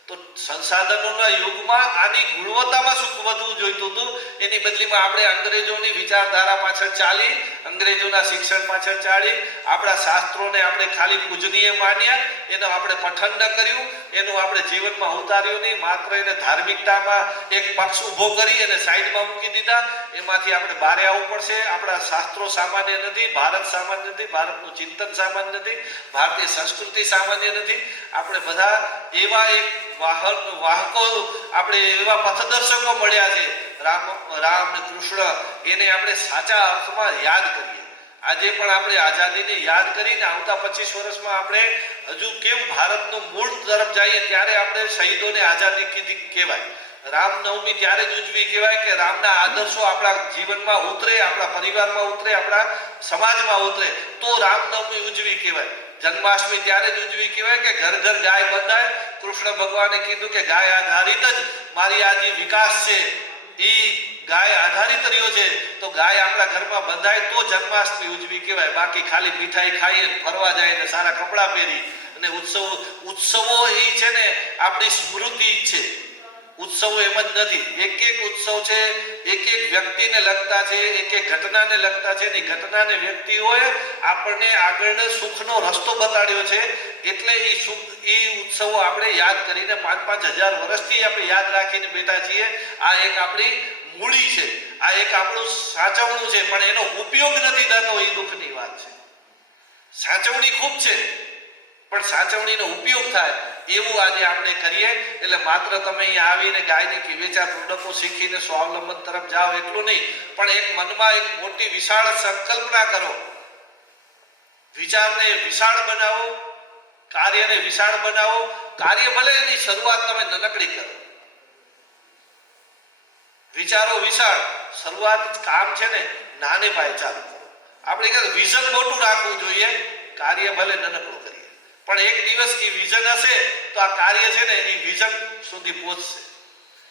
તો સંસાધનોના યુગમાં આની ગુણવત્તામાં સુખ વધવું જોઈતું હતું. એની બદલીમાં આપણે અંગ્રેજોની વિચારધારા પાછળ ચાલી, અંગ્રેજોના શિક્ષણ પાછળ ચાલી, આપણા શાસ્ત્રોને આપણે ખાલી પૂજનીય માન્યા, એનું આપણે પઠન ન કર્યું, એનું આપણે જીવનમાં ઉતાર્યું નહીં. માત્ર એને ધાર્મિકતામાં એક પક્ષ ઊભો કરી અને સાઈડમાં મૂકી દીધા. એમાંથી આપણે બહાર આવવું પડશે. આપણા શાસ્ત્રો સામાન્ય નથી, ભારત સામાન્ય નથી, ભારતનું ચિંતન સામાન્ય નથી, ભારતીય સંસ્કૃતિ સામાન્ય નથી. આપણે બધા એવા એક વાહકો, આપણે એવા પથદર્શકો મળ્યા છે, રામ ને કૃષ્ણ, એને આપણે સાચા અર્થમાં યાદ કરીએ. આજે પણ આપણે આઝાદીને યાદ કરીને આવતા 25 વર્ષમાં આપણે હજુ કેમ ભારતનું મૂળ તરફ જઈએ, ત્યારે આપણે શહીદોને આઝાદી કીધી કહેવાય. રામનવમી ત્યારે જ ઉજવી કહેવાય કે રામના આદર્શો આપણા જીવનમાં ઉતરે, આપણા પરિવારમાં ઉતરે, આપણા સમાજમાં ઉતરે, તો રામનવમી ઉજવી કહેવાય. જન્માષ્ટમી ત્યારે જ ઉજવી કહેવાય કે ઘર ઘર ગાય બંધાય. કૃષ્ણ ભગવાને કીધું કે ગાય આધારિત જ મારી આ જે વિકાસ છે એ ગાય આધારિત રહ્યો છે, તો ગાય આપણા ઘરમાં બંધાય તો જન્માષ્ટમી ઉજવી કહેવાય. બાકી ખાલી મીઠાઈ ખાઈએ, ફરવા જાય ને સારા કપડાં પહેરી અને ઉત્સવો એ છે ને આપણી સ્મૃતિ છે. ઉત્સવો એમ જ નથી. એક એક ઉત્સવ છે એક એક વ્યક્તિને લગતા છે, એક એક ઘટનાને લગતા છે. એ ઘટનાને વ્યક્તિઓએ આપણને આગળ સુખનો રસ્તો બતાડ્યો છે. એટલે એ ઉત્સવો આપણે યાદ કરીને 5,000 વર્ષથી આપણે યાદ રાખીને બેઠા છીએ. આ એક આપણી મૂડી છે, આ એક આપણું સાચવણું છે, પણ એનો ઉપયોગ નથી થતો. એ દુઃખની વાત છે. સાચવણી ખૂબ છે, પણ સાચવણીનો ઉપયોગ થાય એવું આજે આપણે કરીએ. એટલે માત્ર તમે અહીંયા આવીને ગાયની વેચા પ્રોડક્ટો શીખીને સ્વાવલંબન તરફ જાઓ એટલું નહીં, પણ એક મનમાં એક મોટી વિશાળ સંકલ્પના કરો. વિચારને વિશાળ બનાવો, કાર્યને વિશાળ બનાવો. કાર્ય ભલે એની શરૂઆત તમે નાનકડી કરો, વિચારો વિશાળ, શરૂઆત કામ છે ને નાને પાયે ચાલુ કરો. આપણે કહે વિઝન મોટું રાખવું જોઈએ, કાર્ય ભલે નાનકડું કરીએ, પણ એક દિવસ એ વિઝન હશે તો આ કાર્ય છે ને એ વિઝન સુધી પહોંચશે.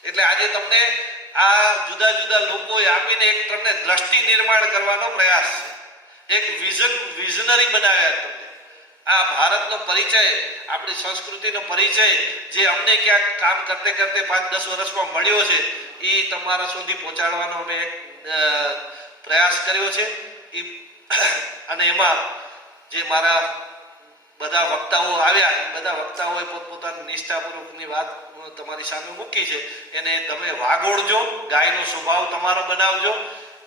એટલે આજે તમને આ જુદા જુદા લોકોએ આપીને એક તમને દ્રષ્ટિ નિર્માણ કરવાનો પ્રયાસ છે, એક વિઝનરી બનાવ્યા તમને. આ ભારતનો પરિચય, આપણી સંસ્કૃતિનો પરિચય જે અમને ક્યાંક કામ કરતે કરતે 5-10 વર્ષમાં મળ્યો છે, એ તમારા સુધી પહોંચાડવાનો અમે એક પ્રયાસ કર્યો છે. અને એમાં જે મારા બધા વક્તાઓ આવ્યા, એ બધા વક્તાઓએ પોતપોતાની નિષ્ઠાપૂર્વકની વાત તમારી સામે મૂકી છે. એને તમે વાગોળજો, ગાયનો સ્વભાવ તમારો બનાવજો,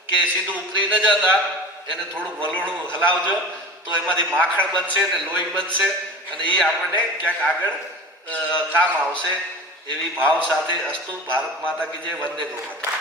કે સીધું ઉતરી ન જતા એને થોડું વલોણું હલાવજો, તો એમાંથી માખણ બનશે ને લોહી બનશે, અને એ આપણને ક્યાંક આગળ કામ આવશે. એવી ભાવ સાથે અસ્તુ. ભારત માતા કી જય. વંદે ગૌ માતા.